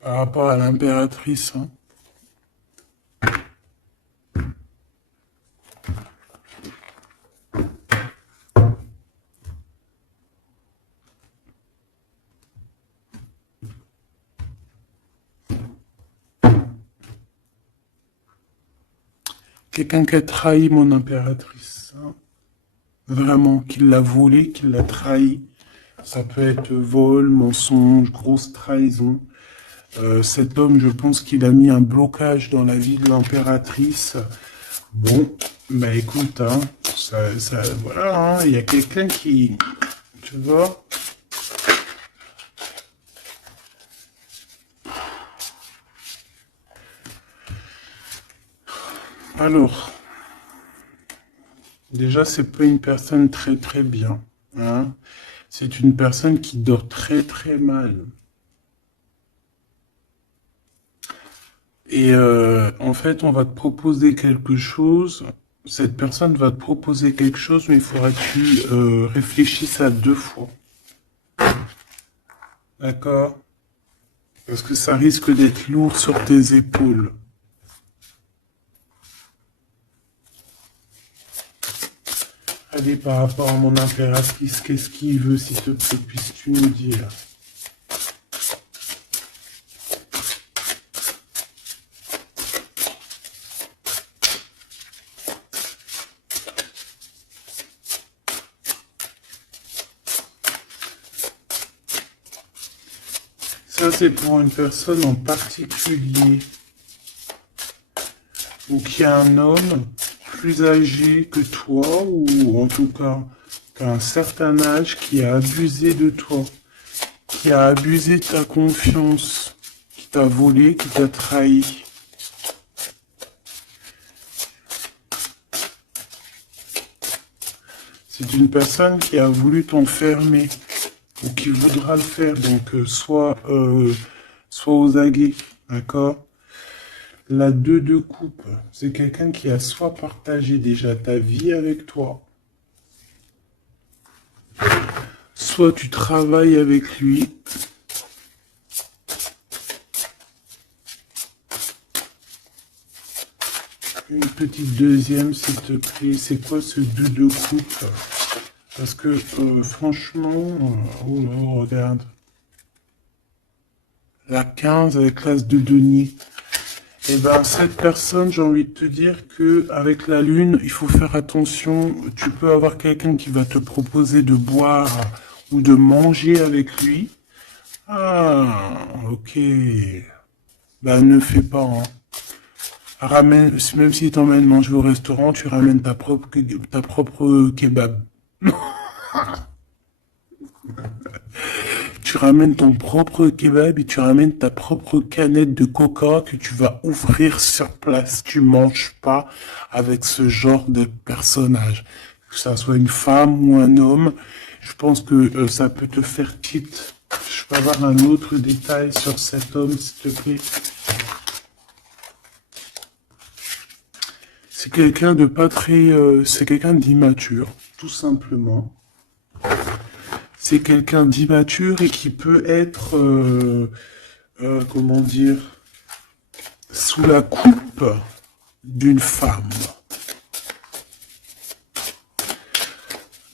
Par rapport à l'impératrice, hein. quelqu'un qui a trahi mon impératrice. Hein. Vraiment, qui l'a volé, qui l'a trahi. Ça peut être vol, mensonge, grosse trahison. Cet homme, je pense qu'il a mis un blocage dans la vie de l'impératrice. Bon, bah écoute, hein, voilà, hein, il y a quelqu'un qui, tu vois. Alors, déjà, c'est pas une personne très très bien, hein. C'est une personne qui dort très très mal. Et en fait, on va te proposer quelque chose. Cette personne va te proposer quelque chose, mais il faudra que tu réfléchisses à 2 fois. D'accord? Parce que ça risque d'être lourd sur tes épaules. Allez, par rapport à mon impératrice, qu'est-ce qu'il veut, s'il te plaît, puisses-tu nous dire? Ça, c'est pour une personne en particulier. Donc, il y a un homme plus âgé que toi, ou en tout cas qu'à un certain âge, qui a abusé de toi, qui a abusé de ta confiance, qui t'a volé, qui t'a trahi. C'est une personne qui a voulu t'enfermer, ou qui voudra le faire, donc soit aux aguets, d'accord? La 2 de coupe, c'est quelqu'un qui a soit partagé déjà ta vie avec toi, soit tu travailles avec lui. Une petite deuxième, s'il te plaît. C'est quoi ce 2 de coupe? Parce que franchement, oh là, regarde. La 15 avec l'as de denier. Et ben cette personne, j'ai envie de te dire que avec la lune, il faut faire attention. Tu peux avoir quelqu'un qui va te proposer de boire ou de manger avec lui. Ah, ok. Ben ne fais pas. Hein. Ramène, même s'il t'emmène manger au restaurant, tu ramènes ta propre kebab. Tu ramènes ton propre kebab et tu ramènes ta propre canette de coca que tu vas ouvrir sur place. Tu manges pas avec ce genre de personnage. Que ça soit une femme ou un homme, je pense que ça peut te faire quitte. Je peux avoir un autre détail sur cet homme, s'il te plaît. C'est quelqu'un de pas très... c'est quelqu'un d'immature, tout simplement. C'est quelqu'un d'immature et qui peut être, comment dire, sous la coupe d'une femme.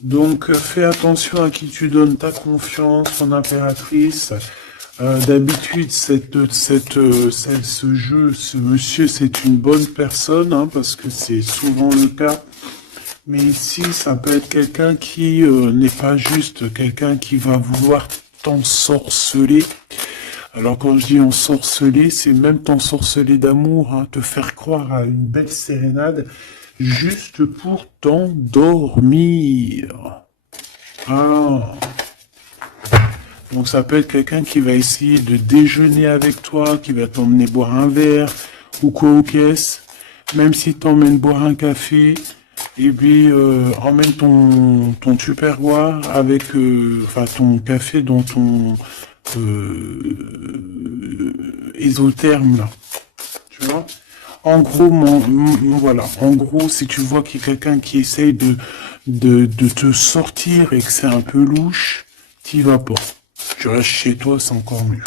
Donc, fais attention à qui tu donnes ta confiance, ton impératrice. D'habitude, ce monsieur, c'est une bonne personne, hein, parce que c'est souvent le cas. Mais ici, ça peut être quelqu'un qui n'est pas juste quelqu'un qui va vouloir t'ensorceler. Alors quand je dis ensorceler, c'est même t'ensorceler d'amour, hein, te faire croire à une belle sérénade juste pour t'endormir. Ah. Donc ça peut être quelqu'un qui va essayer de déjeuner avec toi, qui va t'emmener boire un verre ou quoi aux caisses, même si t'emmène boire un café. Et puis, emmène ton tupperware avec, enfin, ton café dans ton isotherme, là. Tu vois? En gros, voilà. En gros, si tu vois qu'il y a quelqu'un qui essaye de te sortir et que c'est un peu louche, t'y vas pas. Tu restes chez toi, c'est encore mieux.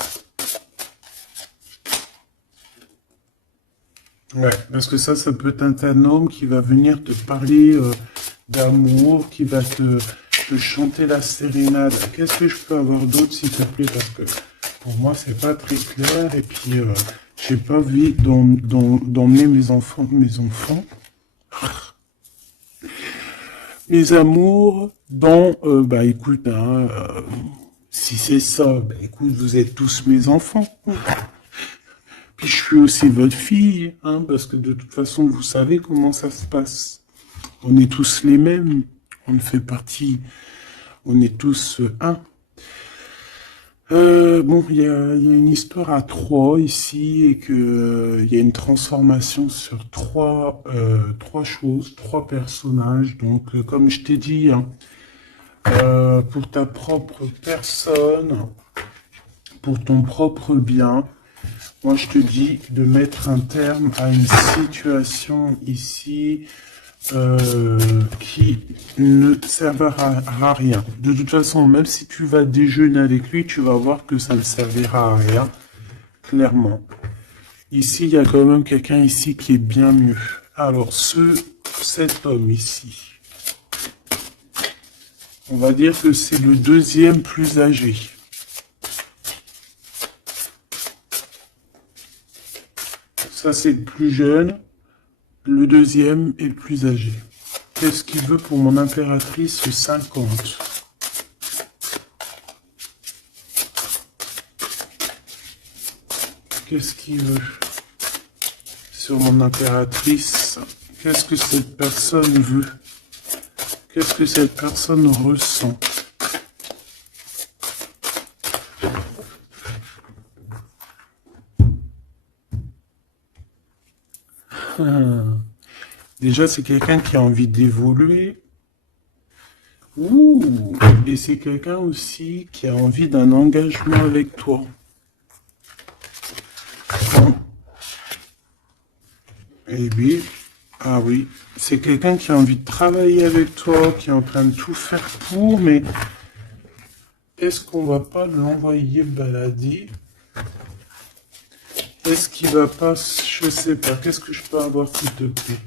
Ouais, parce que ça peut être un homme qui va venir te parler d'amour, qui va te chanter la sérénade. Qu'est-ce que je peux avoir d'autre, s'il te plaît? Parce que pour moi, c'est pas très clair. Et puis, j'ai pas envie d'emmener mes enfants. Mes amours, bah écoute, hein, si c'est ça, bah écoute, vous êtes tous mes enfants. Puis je suis aussi votre fille, hein, parce que de toute façon, vous savez comment ça se passe. On est tous les mêmes, on fait partie, on est tous un. Bon, il y a une histoire à trois ici et que il y a une transformation sur trois choses, trois personnages. Donc, comme je t'ai dit, hein, pour ta propre personne, pour ton propre bien, moi je te dis de mettre un terme à une situation ici qui ne servira à rien. De toute façon, même si tu vas déjeuner avec lui, tu vas voir que ça ne servira à rien, clairement. Ici, il y a quand même quelqu'un ici qui est bien mieux. Alors, cet homme ici, on va dire que c'est le deuxième plus âgé. Ça, c'est le plus jeune. Le deuxième est le plus âgé. Qu'est-ce qu'il veut pour mon impératrice 50? Qu'est-ce qu'il veut sur mon impératrice? Qu'est-ce que cette personne veut? Qu'est-ce que cette personne ressent? Déjà, c'est quelqu'un qui a envie d'évoluer. Ouh, et c'est quelqu'un aussi qui a envie d'un engagement avec toi. Eh oui, ah oui, c'est quelqu'un qui a envie de travailler avec toi, qui est en train de tout faire pour, mais est-ce qu'on va pas l'envoyer balader? Est-ce qu'il va pas, je sais pas, qu'est-ce que je peux avoir s'il te plaît?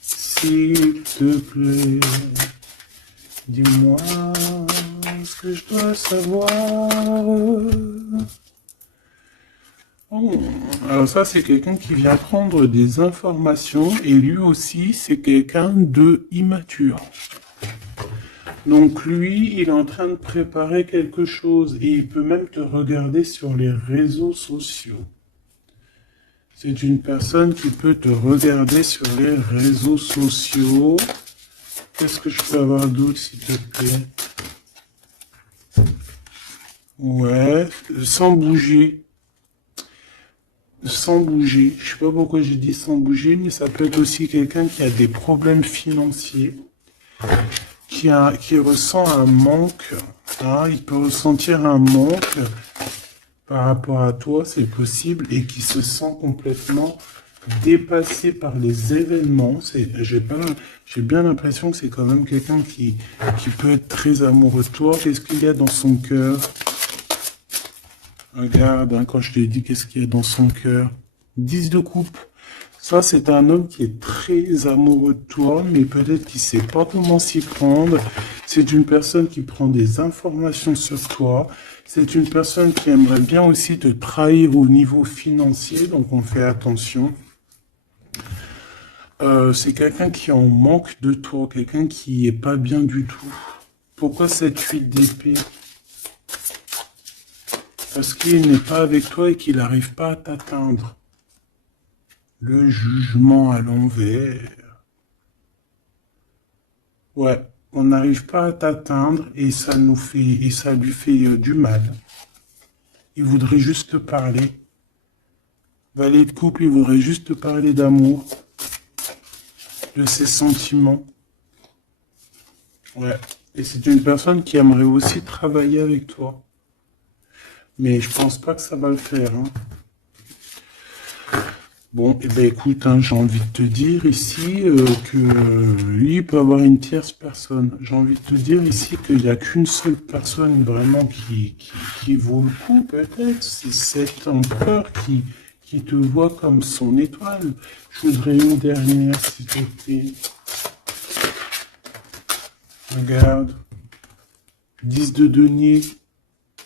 S'il te plaît, dis-moi ce que je dois savoir. Oh, alors ça, c'est quelqu'un qui vient prendre des informations et lui aussi, c'est quelqu'un de immature. Donc lui, il est en train de préparer quelque chose et il peut même te regarder sur les réseaux sociaux. C'est une personne qui peut te regarder sur les réseaux sociaux. Qu'est-ce que je peux avoir d'autre, s'il te plaît? Ouais, sans bouger. Sans bouger. Je sais pas pourquoi j'ai dit sans bouger, mais ça peut être aussi quelqu'un qui a des problèmes financiers, qui ressent un manque. Hein, il peut ressentir un manque par rapport à toi, c'est possible, et qui se sent complètement dépassé par les événements. J'ai bien l'impression que c'est quand même quelqu'un qui peut être très amoureux de toi. Qu'est-ce qu'il y a dans son cœur? Regarde, hein, quand je te dis qu'est-ce qu'il y a dans son cœur. 10 de coupe. Ça, c'est un homme qui est très amoureux de toi, mais peut-être qu'il sait pas comment s'y prendre. C'est une personne qui prend des informations sur toi. C'est une personne qui aimerait bien aussi te trahir au niveau financier, donc on fait attention. C'est quelqu'un qui est en manque de toi, quelqu'un qui est pas bien du tout. Pourquoi cette 8 d'épée? Parce qu'il n'est pas avec toi et qu'il n'arrive pas à t'atteindre. Le jugement à l'envers. Ouais, on n'arrive pas à t'atteindre et ça lui fait du mal. Il voudrait juste te parler. Valet de couple, il voudrait juste te parler d'amour, de ses sentiments. Ouais. Et c'est une personne qui aimerait aussi travailler avec toi. Mais je pense pas que ça va le faire. Hein. Bon, eh ben écoute, hein, j'ai envie de te dire ici que lui peut avoir une tierce personne. J'ai envie de te dire ici qu'il n'y a qu'une seule personne vraiment qui vaut le coup, peut-être. C'est cet empereur qui te voit comme son étoile. Je voudrais une dernière, s'il te plaît. Regarde. 10 de denier.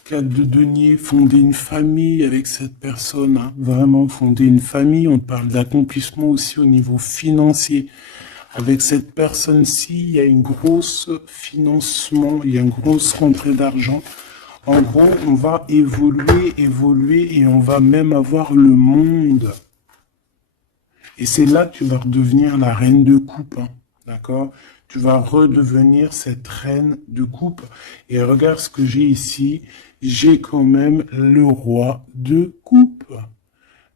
4 de denier, fonder une famille avec cette personne, hein. Vraiment fonder une famille, on parle d'accomplissement aussi au niveau financier. Avec cette personne-ci, il y a une grosse financement, il y a une grosse rentrée d'argent. En gros, on va évoluer, évoluer et on va même avoir le monde. Et c'est là que tu vas redevenir la reine de coupe, hein, d'accord? Tu vas redevenir cette reine de coupe. Et regarde ce que j'ai ici. J'ai quand même le roi de coupe.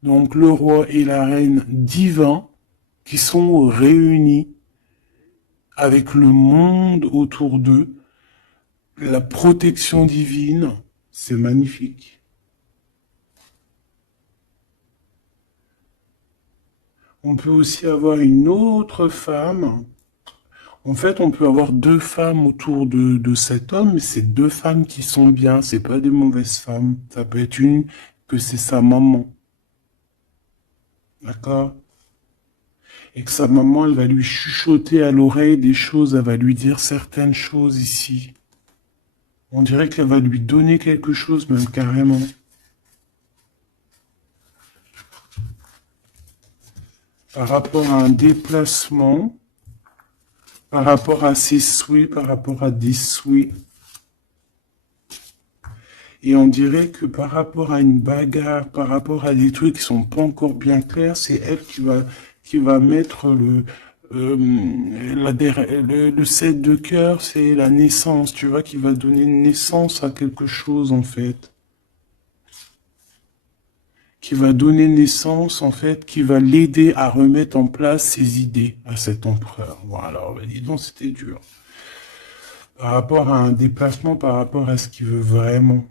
Donc le roi et la reine divins qui sont réunis avec le monde autour d'eux. La protection divine, c'est magnifique. On peut aussi avoir une autre femme. En fait, on peut avoir deux femmes autour de cet homme, mais c'est deux femmes qui sont bien, c'est pas des mauvaises femmes. Ça peut être une que c'est sa maman. D'accord? Et que sa maman, elle va lui chuchoter à l'oreille des choses, elle va lui dire certaines choses ici. On dirait qu'elle va lui donner quelque chose, même carrément. Par rapport à un déplacement, par rapport à ses souhaits, par rapport à des souhaits. Et on dirait que par rapport à une bagarre, par rapport à des trucs qui sont pas encore bien clairs, c'est elle qui va mettre le 7 de cœur, c'est la naissance, tu vois, qui va donner naissance à quelque chose, en fait. Qui va donner naissance, en fait, qui va l'aider à remettre en place ses idées à cet empereur. Voilà, dis donc, c'était dur. Par rapport à un déplacement, par rapport à ce qu'il veut vraiment.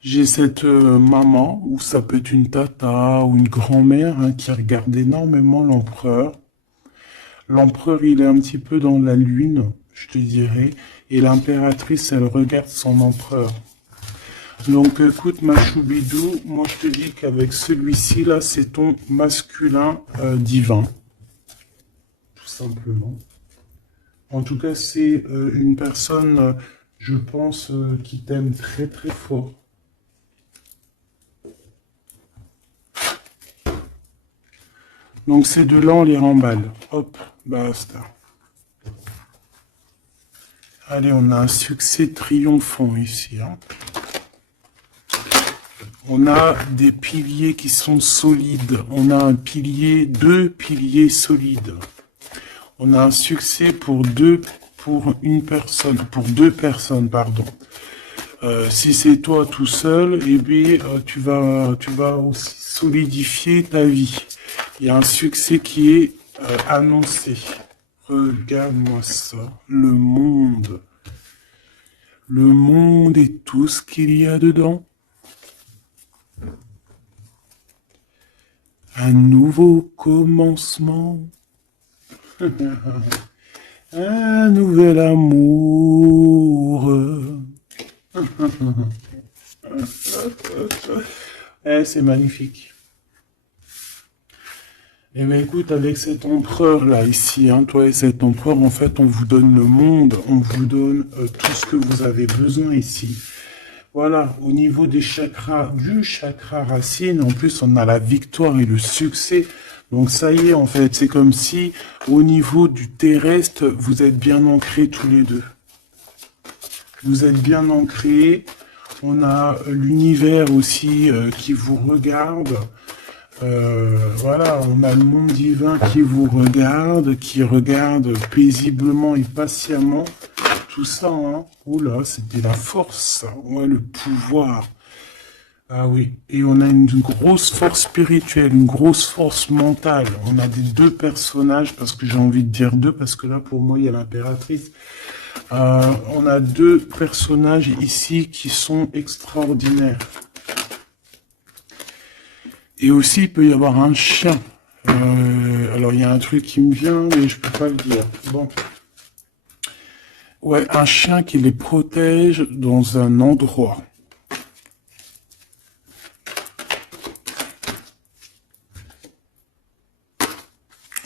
J'ai cette maman, ou ça peut être une tata ou une grand-mère, hein, qui regarde énormément l'empereur. L'empereur, il est un petit peu dans la lune, je te dirais, et l'impératrice, elle regarde son empereur. Donc écoute, ma choubidou, moi je te dis qu'avec celui-ci, là, c'est ton masculin divin. Tout simplement. En tout cas, c'est une personne, je pense, qui t'aime très très fort. Donc ces deux-là, on les remballe. Hop, basta. Allez, on a un succès triomphant ici. Hein. On a des piliers qui sont solides. On a un pilier, deux piliers solides. On a un succès pour deux personnes, pardon. Si c'est toi tout seul, eh bien, tu vas aussi solidifier ta vie. Il y a un succès qui est annoncé. Regarde-moi ça. Le monde. Le monde et tout ce qu'il y a dedans. Un nouveau commencement. Un nouvel amour. C'est magnifique. Eh bien écoute, avec cet empereur là ici, hein, toi et cet empereur, en fait on vous donne le monde, on vous donne tout ce que vous avez besoin ici. Voilà, au niveau des chakras, du chakra racine, en plus on a la victoire et le succès. Donc ça y est, en fait, c'est comme si au niveau du terrestre, vous êtes bien ancrés tous les deux. Vous êtes bien ancrés. On a l'univers aussi qui vous regarde. Voilà, on a le monde divin qui vous regarde, qui regarde paisiblement et patiemment. Tout ça, hein. Oula, c'était la force, ouais, le pouvoir. Ah oui, et on a une grosse force spirituelle, une grosse force mentale. On a des deux personnages, parce que j'ai envie de dire deux, parce que là, pour moi, il y a l'impératrice. On a deux personnages ici qui sont extraordinaires. Et aussi, il peut y avoir un chien. Alors, il y a un truc qui me vient, mais je peux pas le dire. Bon. Ouais, un chien qui les protège dans un endroit.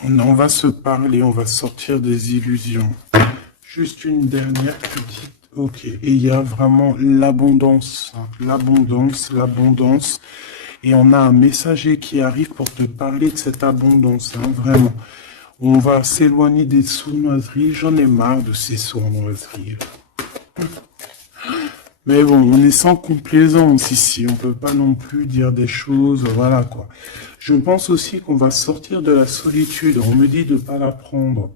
On va se parler, on va sortir des illusions. Juste une dernière petite. Ok, et il y a vraiment l'abondance. Hein, l'abondance, l'abondance. et on a un messager qui arrive pour te parler de cette abondance, hein, vraiment. On va s'éloigner des sournoiseries, j'en ai marre de ces sournoiseries. Mais bon, on est sans complaisance ici, on peut pas non plus dire des choses, voilà quoi. Je pense aussi qu'on va sortir de la solitude, on me dit de pas la prendre.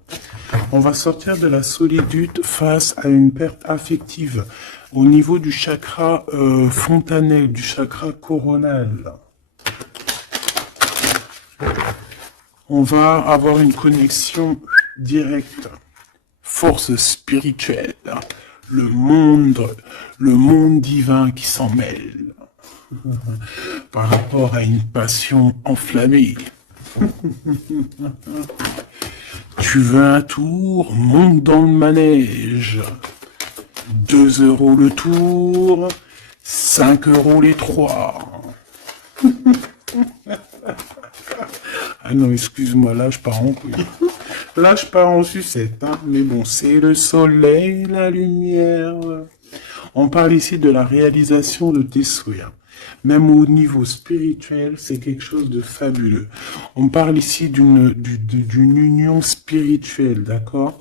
On va sortir de la solitude face à une perte affective au niveau du chakra fontanel, du chakra coronal. On va avoir une connexion directe, force spirituelle, le monde divin qui s'en mêle par rapport à une passion enflammée. Tu veux un tour? Monte dans le manège. 2 € le tour, 5 € les 3. Ah non, excuse-moi, là je pars en couille. Là je pars en sucette, hein. Mais bon, c'est le soleil, la lumière. On parle ici de la réalisation de tes souhaits. Même au niveau spirituel, c'est quelque chose de fabuleux. On parle ici d'une union spirituelle, d'accord?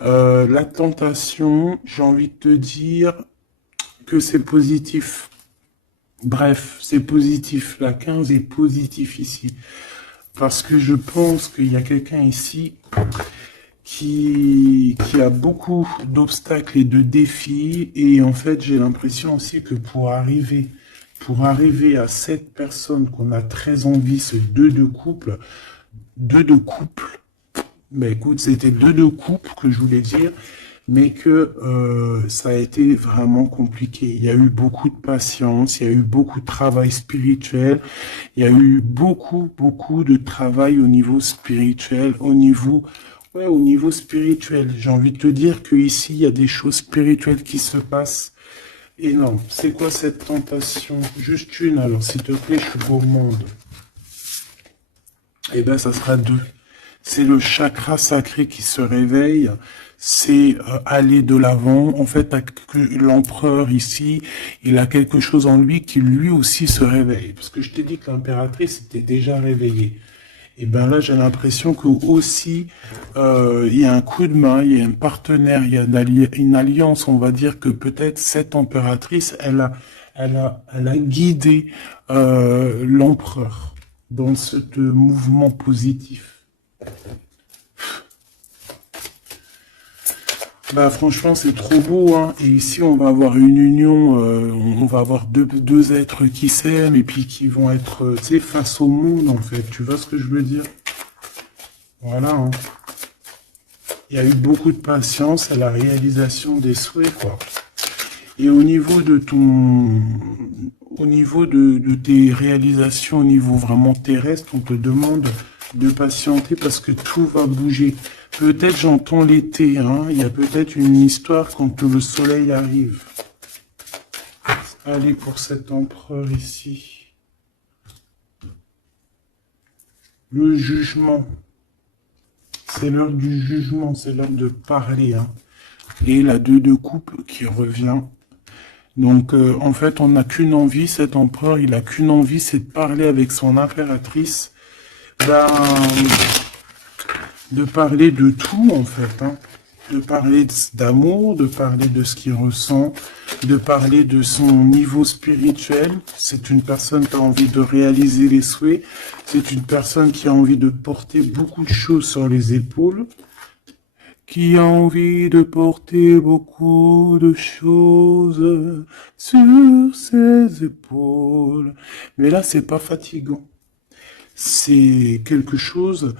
La tentation, j'ai envie de te dire que c'est positif. Bref, c'est positif. La 15 est positif ici. Parce que je pense qu'il y a quelqu'un ici qui a beaucoup d'obstacles et de défis. Et en fait, j'ai l'impression aussi que pour arriver à cette personne qu'on a très envie, ce 2 de couple, ben écoute, c'était 2 de couple que je voulais dire, mais que ça a été vraiment compliqué. Il y a eu beaucoup de patience, il y a eu beaucoup de travail spirituel, il y a eu beaucoup de travail au niveau spirituel, au niveau spirituel. J'ai envie de te dire que ici il y a des choses spirituelles qui se passent. Et non, c'est quoi cette tentation? Juste une, alors, s'il te plaît, je suis gourmande. Eh ben, ça sera 2. C'est le chakra sacré qui se réveille, c'est aller de l'avant. En fait, l'empereur ici, il a quelque chose en lui qui lui aussi se réveille. Parce que je t'ai dit que l'impératrice était déjà réveillée. Et ben là, j'ai l'impression que aussi, il y a un coup de main, il y a un partenaire, il y a une alliance. On va dire que peut-être cette impératrice, elle a guidé l'empereur dans ce mouvement positif. Bah franchement c'est trop beau, hein. Et ici on va avoir une union, on va avoir deux êtres qui s'aiment et puis qui vont être, tu sais, face au monde en fait. Tu vois ce que je veux dire? Voilà, hein. Il y a eu beaucoup de patience à la réalisation des souhaits, quoi. Et au niveau de tes réalisations au niveau vraiment terrestre, on te demande de patienter parce que tout va bouger. Peut-être j'entends l'été, hein. Il y a peut-être une histoire quand le soleil arrive. Allez, pour cet empereur ici. Le jugement. C'est l'heure du jugement, c'est l'heure de parler, hein. Et la 2 de coupe qui revient. Donc, en fait, on n'a qu'une envie, cet empereur, il a qu'une envie, c'est de parler avec son impératrice, de parler de tout, en fait, hein. De parler d'amour, de parler de ce qu'il ressent, de parler de son niveau spirituel. C'est une personne qui a envie de réaliser les souhaits. C'est une personne qui a envie de porter beaucoup de choses sur les épaules. Qui a envie de porter beaucoup de choses sur ses épaules. Mais là, c'est pas fatigant. C'est quelque chose,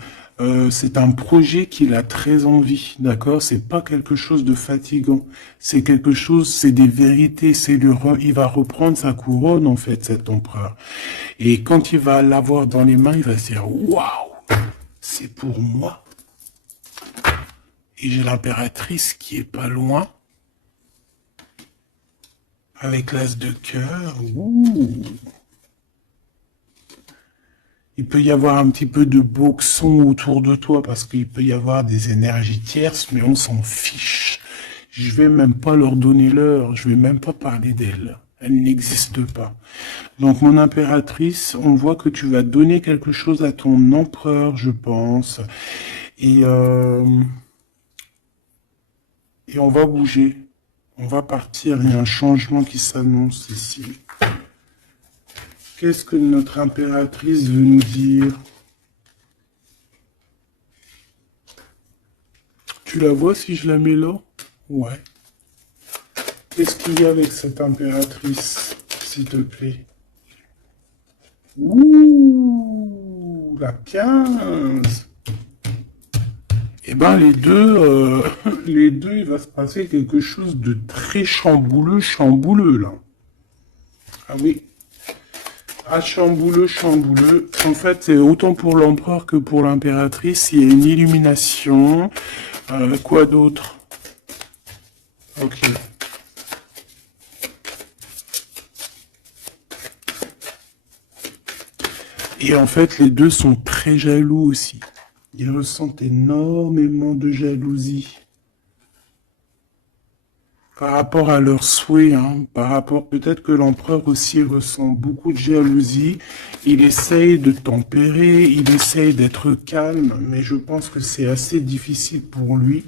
c'est un projet qu'il a très envie, d'accord? C'est pas quelque chose de fatigant. C'est quelque chose, c'est des vérités, il va reprendre sa couronne, en fait, cet empereur. Et quand il va l'avoir dans les mains, il va se dire, waouh, c'est pour moi. Et j'ai l'impératrice qui est pas loin, avec l'as de cœur. Ouh. Il peut y avoir un petit peu de boxon autour de toi, parce qu'il peut y avoir des énergies tierces, mais on s'en fiche. Je vais même pas leur donner l'heure, je vais même pas parler d'elles. Elle n'existe pas. Donc, mon impératrice, on voit que tu vas donner quelque chose à ton empereur, je pense. Et, euh, et on va bouger. On va partir. Il y a un changement qui s'annonce ici. Qu'est-ce que notre impératrice veut nous dire? Tu la vois si je la mets là? Ouais. Qu'est-ce qu'il y a avec cette impératrice, s'il te plaît? Ouh, la 15. Eh ben, les deux, il va se passer quelque chose de très chambouleux, chambouleux, là. Ah oui. Ah, chambouleux, chambouleux. En fait, c'est autant pour l'empereur que pour l'impératrice. Il y a une illumination. Quoi d'autre? Ok. Et en fait, les deux sont très jaloux aussi. Ils ressentent énormément de jalousie par rapport à leurs souhaits, hein, par rapport peut-être que l'empereur aussi ressent beaucoup de jalousie. Il essaye de tempérer, il essaye d'être calme, mais je pense que c'est assez difficile pour lui.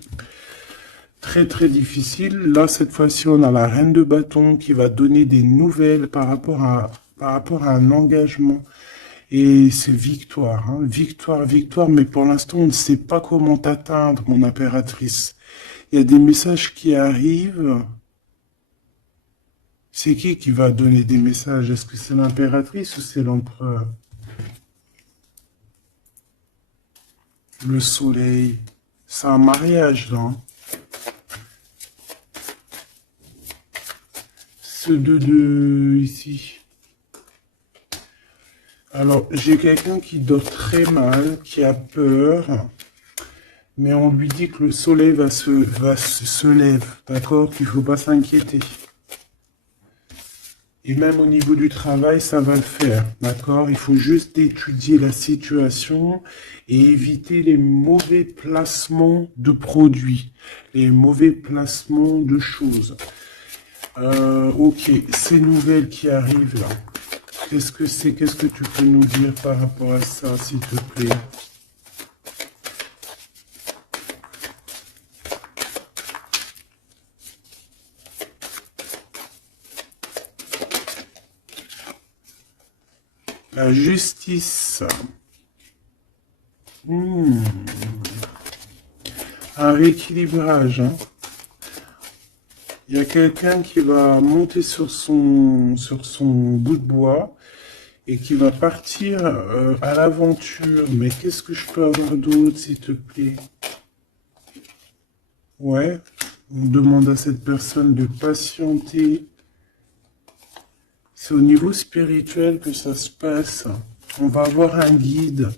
Très très difficile. Là, cette fois-ci, on a la reine de bâton qui va donner des nouvelles par rapport à un engagement. Et c'est victoire, hein, victoire, victoire, mais pour l'instant, on ne sait pas comment t'atteindre, mon impératrice. Il y a des messages qui arrivent. C'est qui va donner des messages? Est-ce que c'est l'impératrice ou c'est l'empereur? Le soleil. C'est un mariage, là, hein. Ce 2 ici. Alors, j'ai quelqu'un qui dort très mal, qui a peur, mais on lui dit que le soleil se lève, d'accord? Qu'il ne faut pas s'inquiéter. Et même au niveau du travail, ça va le faire, d'accord? Il faut juste étudier la situation et éviter les mauvais placements de produits, les mauvais placements de choses. Ok, ces nouvelles qui arrivent là, qu'est-ce que c'est? Qu'est-ce que tu peux nous dire par rapport à ça, s'il te plaît? La justice. Hmm. Un rééquilibrage, hein. Il y a quelqu'un qui va monter sur son bout de bois et qui va partir à l'aventure. Mais qu'est-ce que je peux avoir d'autre, s'il te plaît? Ouais, on demande à cette personne de patienter. C'est au niveau spirituel que ça se passe. On va avoir un guide.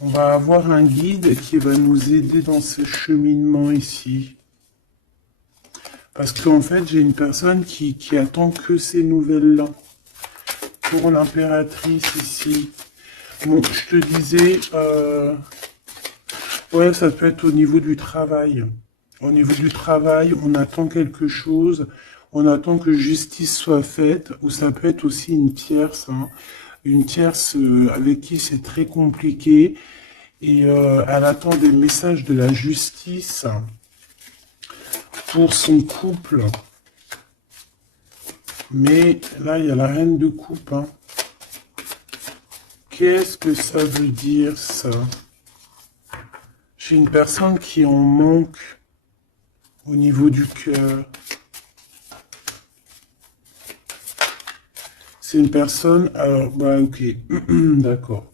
On va avoir un guide qui va nous aider dans ce cheminement ici. Parce qu'en fait, j'ai une personne qui attend que ces nouvelles-là. Pour l'impératrice ici. Bon, je te disais, ouais, ça peut être au niveau du travail. Au niveau du travail, on attend quelque chose, on attend que justice soit faite, ou ça peut être aussi une tierce, hein. Une tierce avec qui c'est très compliqué, et elle attend des messages de la justice pour son couple. Mais là, il y a la reine de coupe, hein. Qu'est-ce que ça veut dire, ça? J'ai une personne qui en manque au niveau du cœur. C'est une personne... Alors, bah ok, d'accord.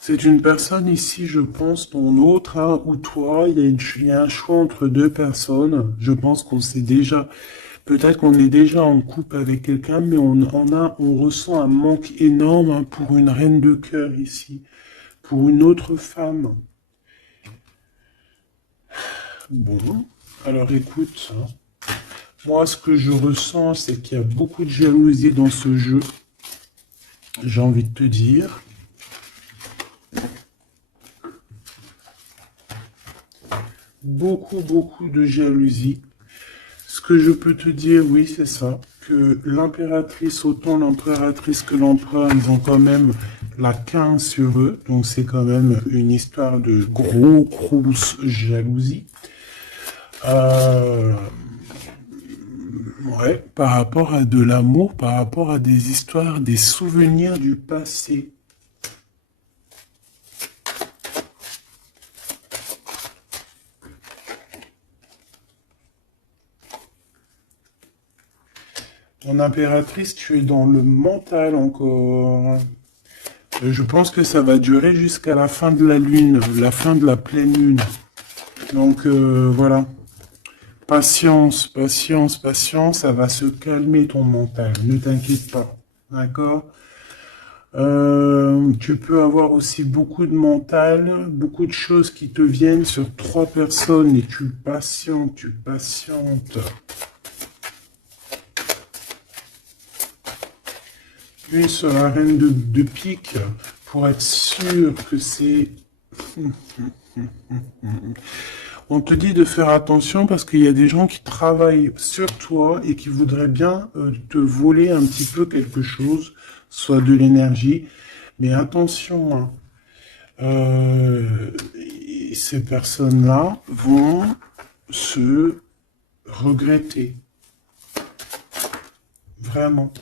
C'est une personne ici, je pense, ton autre, hein, ou toi, il y a un choix entre deux personnes. Je pense qu'on sait déjà... Peut-être qu'on est déjà en couple avec quelqu'un, mais on ressent un manque énorme, hein, pour une reine de cœur ici, pour une autre femme. Bon, alors écoute, hein, moi ce que je ressens, c'est qu'il y a beaucoup de jalousie dans ce jeu. J'ai envie de te dire. Beaucoup, beaucoup de jalousie. Ce que je peux te dire, oui, c'est ça, que l'impératrice, autant l'impératrice que l'empereur, ils ont quand même la 15 sur eux, donc c'est quand même une histoire de grosse jalousie. Euh, ouais, par rapport à de l'amour, par rapport à des histoires, des souvenirs du passé. Ton impératrice, tu es dans le mental encore. Je pense que ça va durer jusqu'à la fin de la lune, la fin de la pleine lune. Donc voilà. Patience, patience, patience, ça va se calmer ton mental. Ne t'inquiète pas. D'accord? Tu peux avoir aussi beaucoup de mental, beaucoup de choses qui te viennent sur 3 personnes et tu patientes, tu patientes. Une sur la reine de pique pour être sûr que c'est... On te dit de faire attention parce qu'il y a des gens qui travaillent sur toi et qui voudraient bien te voler un petit peu quelque chose, soit de l'énergie. Mais attention, hein, ces personnes-là vont se regretter. Vraiment.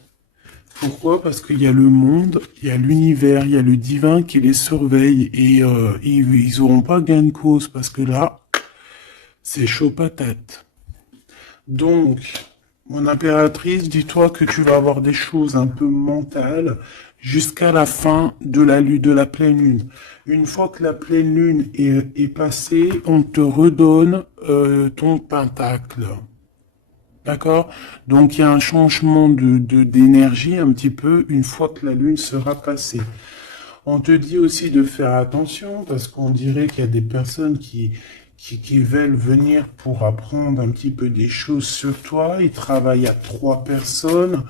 Pourquoi? Parce qu'il y a le monde, il y a l'univers, il y a le divin qui les surveille et ils n'auront pas gain de cause parce que là, c'est chaud patate. Donc, mon impératrice, dis-toi que tu vas avoir des choses un peu mentales jusqu'à la fin de la pleine lune. Une fois que la pleine lune est passée, on te redonne ton pentacle. D'accord? Donc il y a un changement d'énergie un petit peu une fois que la lune sera passée. On te dit aussi de faire attention parce qu'on dirait qu'il y a des personnes qui veulent venir pour apprendre un petit peu des choses sur toi. Ils travaillent à 3 personnes.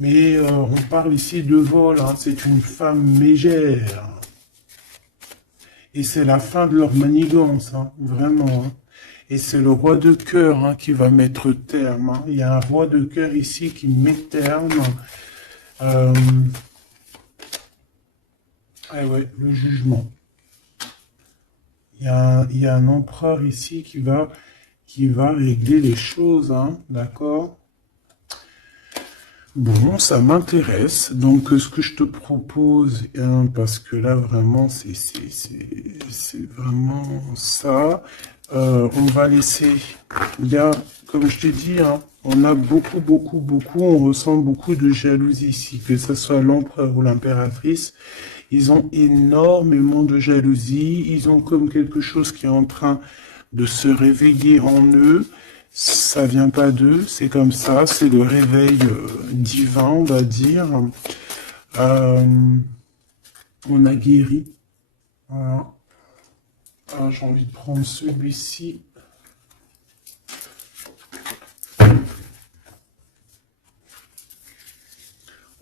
Mais on parle ici de vol, hein. C'est une femme mégère. Et c'est la fin de leur manigance, hein, vraiment. Hein. Et c'est le roi de cœur hein, qui va mettre terme. Hein. Il y a un roi de cœur ici qui met terme. Ah ouais, le jugement. Il y a un empereur ici qui va régler les choses, hein, d'accord? Bon, ça m'intéresse. Donc, ce que je te propose, hein, parce que là, vraiment, c'est vraiment ça. On va laisser, bien, comme je t'ai dit, hein, on a on ressent beaucoup de jalousie ici, que ce soit l'empereur ou l'impératrice. Ils ont énormément de jalousie. Ils ont comme quelque chose qui est en train de se réveiller en eux. Ça vient pas d'eux, c'est comme ça, c'est le réveil divin, on va dire. On a guéri. Voilà. Ah, j'ai envie de prendre celui-ci.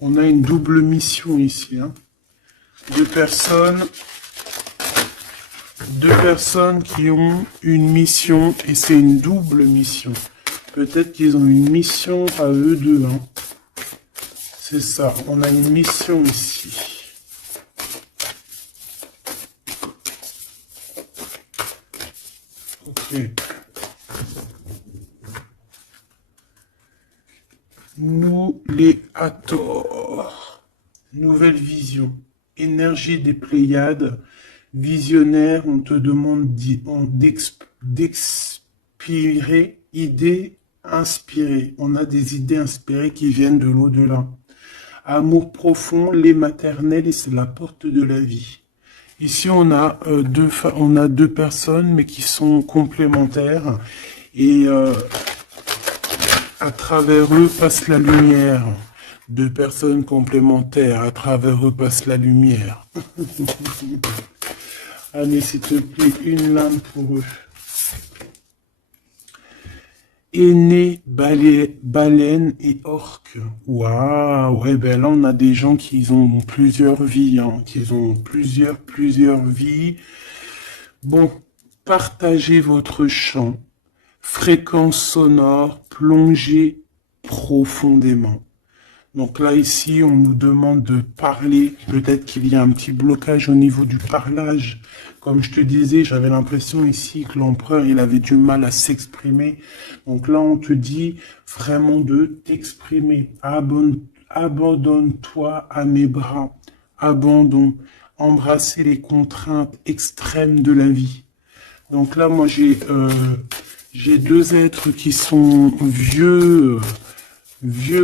On a une double mission ici. Hein. Deux personnes qui ont une mission et c'est une double mission. Peut-être qu'ils ont une mission à eux deux. Hein. C'est ça, on a une mission ici. Ok. Nous les Hathor. Nouvelle vision. Énergie des Pléiades. Visionnaire, on te demande d'expirer, idées inspirées. On a des idées inspirées qui viennent de l'au-delà. Amour profond, lait maternel et c'est la porte de la vie. Ici, on a deux personnes, mais qui sont complémentaires. Et à travers eux passe la lumière. Deux personnes complémentaires, à travers eux passe la lumière. Allez, s'il te plaît, une lame pour eux. Aîné, baleine et orque. Waouh, ouais, ben là, on a des gens qui ont plusieurs vies, hein, qui ont plusieurs vies. Bon, partagez votre champ, fréquence sonore, plongez profondément. Donc là, ici, on nous demande de parler. Peut-être qu'il y a un petit blocage au niveau du parlage. Comme je te disais, j'avais l'impression ici que l'empereur, il avait du mal à s'exprimer. Donc là, on te dit vraiment de t'exprimer. Abandonne-toi à mes bras. Abandon. Embrasser les contraintes extrêmes de la vie. Donc là, moi, j'ai deux êtres qui sont vieux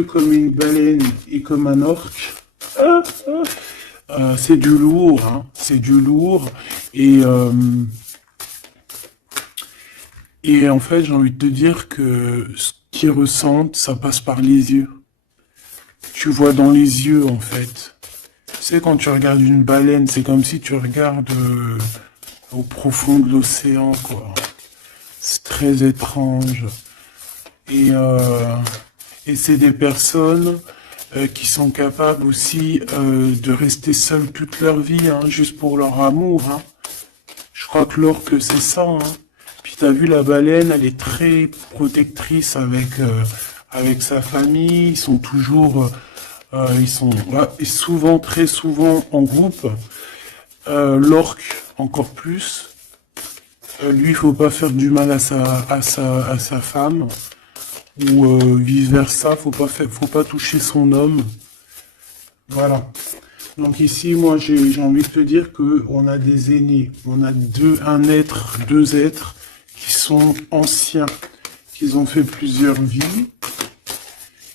comme une baleine et comme un orque. C'est du lourd, hein. C'est du lourd. Et en fait, j'ai envie de te dire que ce qu'ils ressentent, ça passe par les yeux. Tu vois dans les yeux, en fait. Tu sais, quand tu regardes une baleine, c'est comme si tu regardes au profond de l'océan, quoi. C'est très étrange. Et c'est des personnes qui sont capables aussi de rester seules toute leur vie, hein, juste pour leur amour. Hein. Je crois que l'orque, c'est ça. Hein. Puis t'as vu, la baleine, elle est très protectrice avec sa famille. Ils sont toujours, et souvent, très souvent en groupe. L'orque, encore plus. Lui, il faut pas faire du mal à sa femme. Ou vice versa, faut pas toucher son homme. Voilà. Donc ici, moi, j'ai envie de te dire que on a des aînés, on a deux êtres qui sont anciens, qui ont fait plusieurs vies,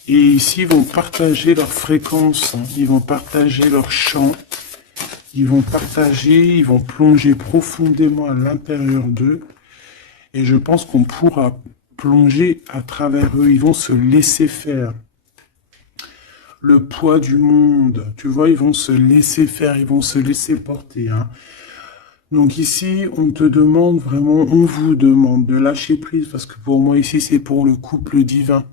et ici ils vont partager leur fréquence, hein. Ils vont partager leur chant, ils vont plonger profondément à l'intérieur d'eux, et je pense qu'on pourra plonger à travers eux, ils vont se laisser faire. Le poids du monde, tu vois, ils vont se laisser faire, ils vont se laisser porter. Hein. Donc ici, on te demande vraiment, on vous demande de lâcher prise, parce que pour moi ici, c'est pour le couple divin.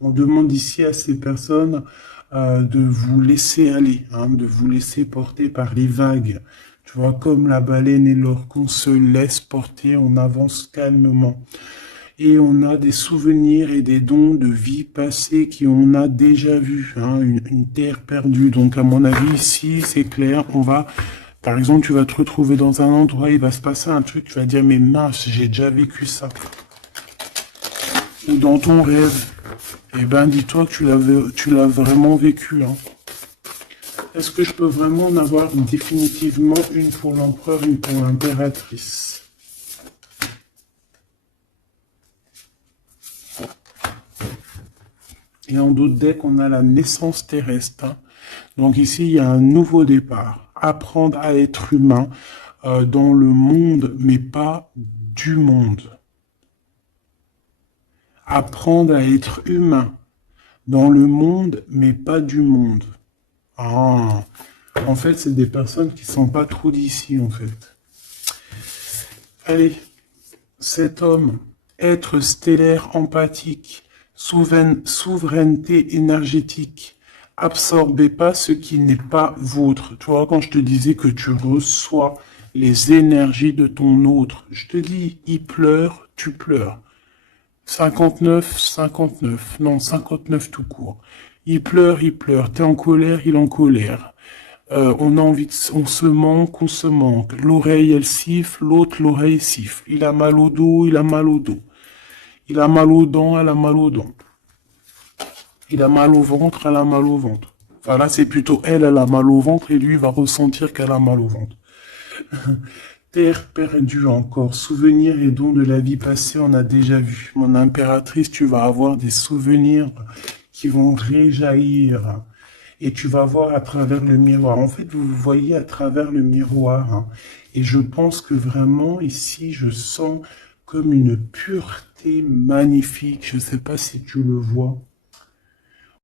On demande ici à ces personnes de vous laisser aller, hein, de vous laisser porter par les vagues. Tu vois, comme la baleine et l'orque, on se laisse porter, on avance calmement. Et on a des souvenirs et des dons de vie passée qu'on a déjà vus, hein, une terre perdue. Donc à mon avis, ici, c'est clair, par exemple, tu vas te retrouver dans un endroit, il va se passer un truc, tu vas dire, mais mince, j'ai déjà vécu ça. Ou dans ton rêve, eh ben, dis-toi que tu l'as vraiment vécu, hein. Est-ce que je peux vraiment en avoir définitivement une pour l'empereur, une pour l'impératrice? Et en d'autres decks, on a la naissance terrestre. Hein. Donc ici, il y a un nouveau départ. Apprendre à être humain dans le monde, mais pas du monde. Apprendre à être humain dans le monde, mais pas du monde. Ah, en fait, c'est des personnes qui sont pas trop d'ici, en fait. Allez, cet homme, être stellaire empathique, souveraineté énergétique. Absorbez pas ce qui n'est pas vôtre. Tu vois, quand je te disais que tu reçois les énergies de ton autre, je te dis, il pleure, tu pleures. 59, 59, non, 59 tout court. Il pleure, t'es en colère, il est en colère. On a envie on se manque, on se manque. L'oreille, elle siffle, l'autre, l'oreille siffle. Il a mal au dos, il a mal au dos. Il a mal aux dents, elle a mal aux dents. Il a mal au ventre, elle a mal au ventre. Enfin là, c'est plutôt elle a mal au ventre et lui va ressentir qu'elle a mal au ventre. Terre perdue encore, souvenirs et dons de la vie passée, on a déjà vu. Mon impératrice, tu vas avoir des souvenirs qui vont réjaillir. Et tu vas voir à travers le miroir. En fait, vous voyez à travers le miroir. Hein. Et je pense que vraiment, ici, je sens comme une pureté magnifique. Je ne sais pas si tu le vois.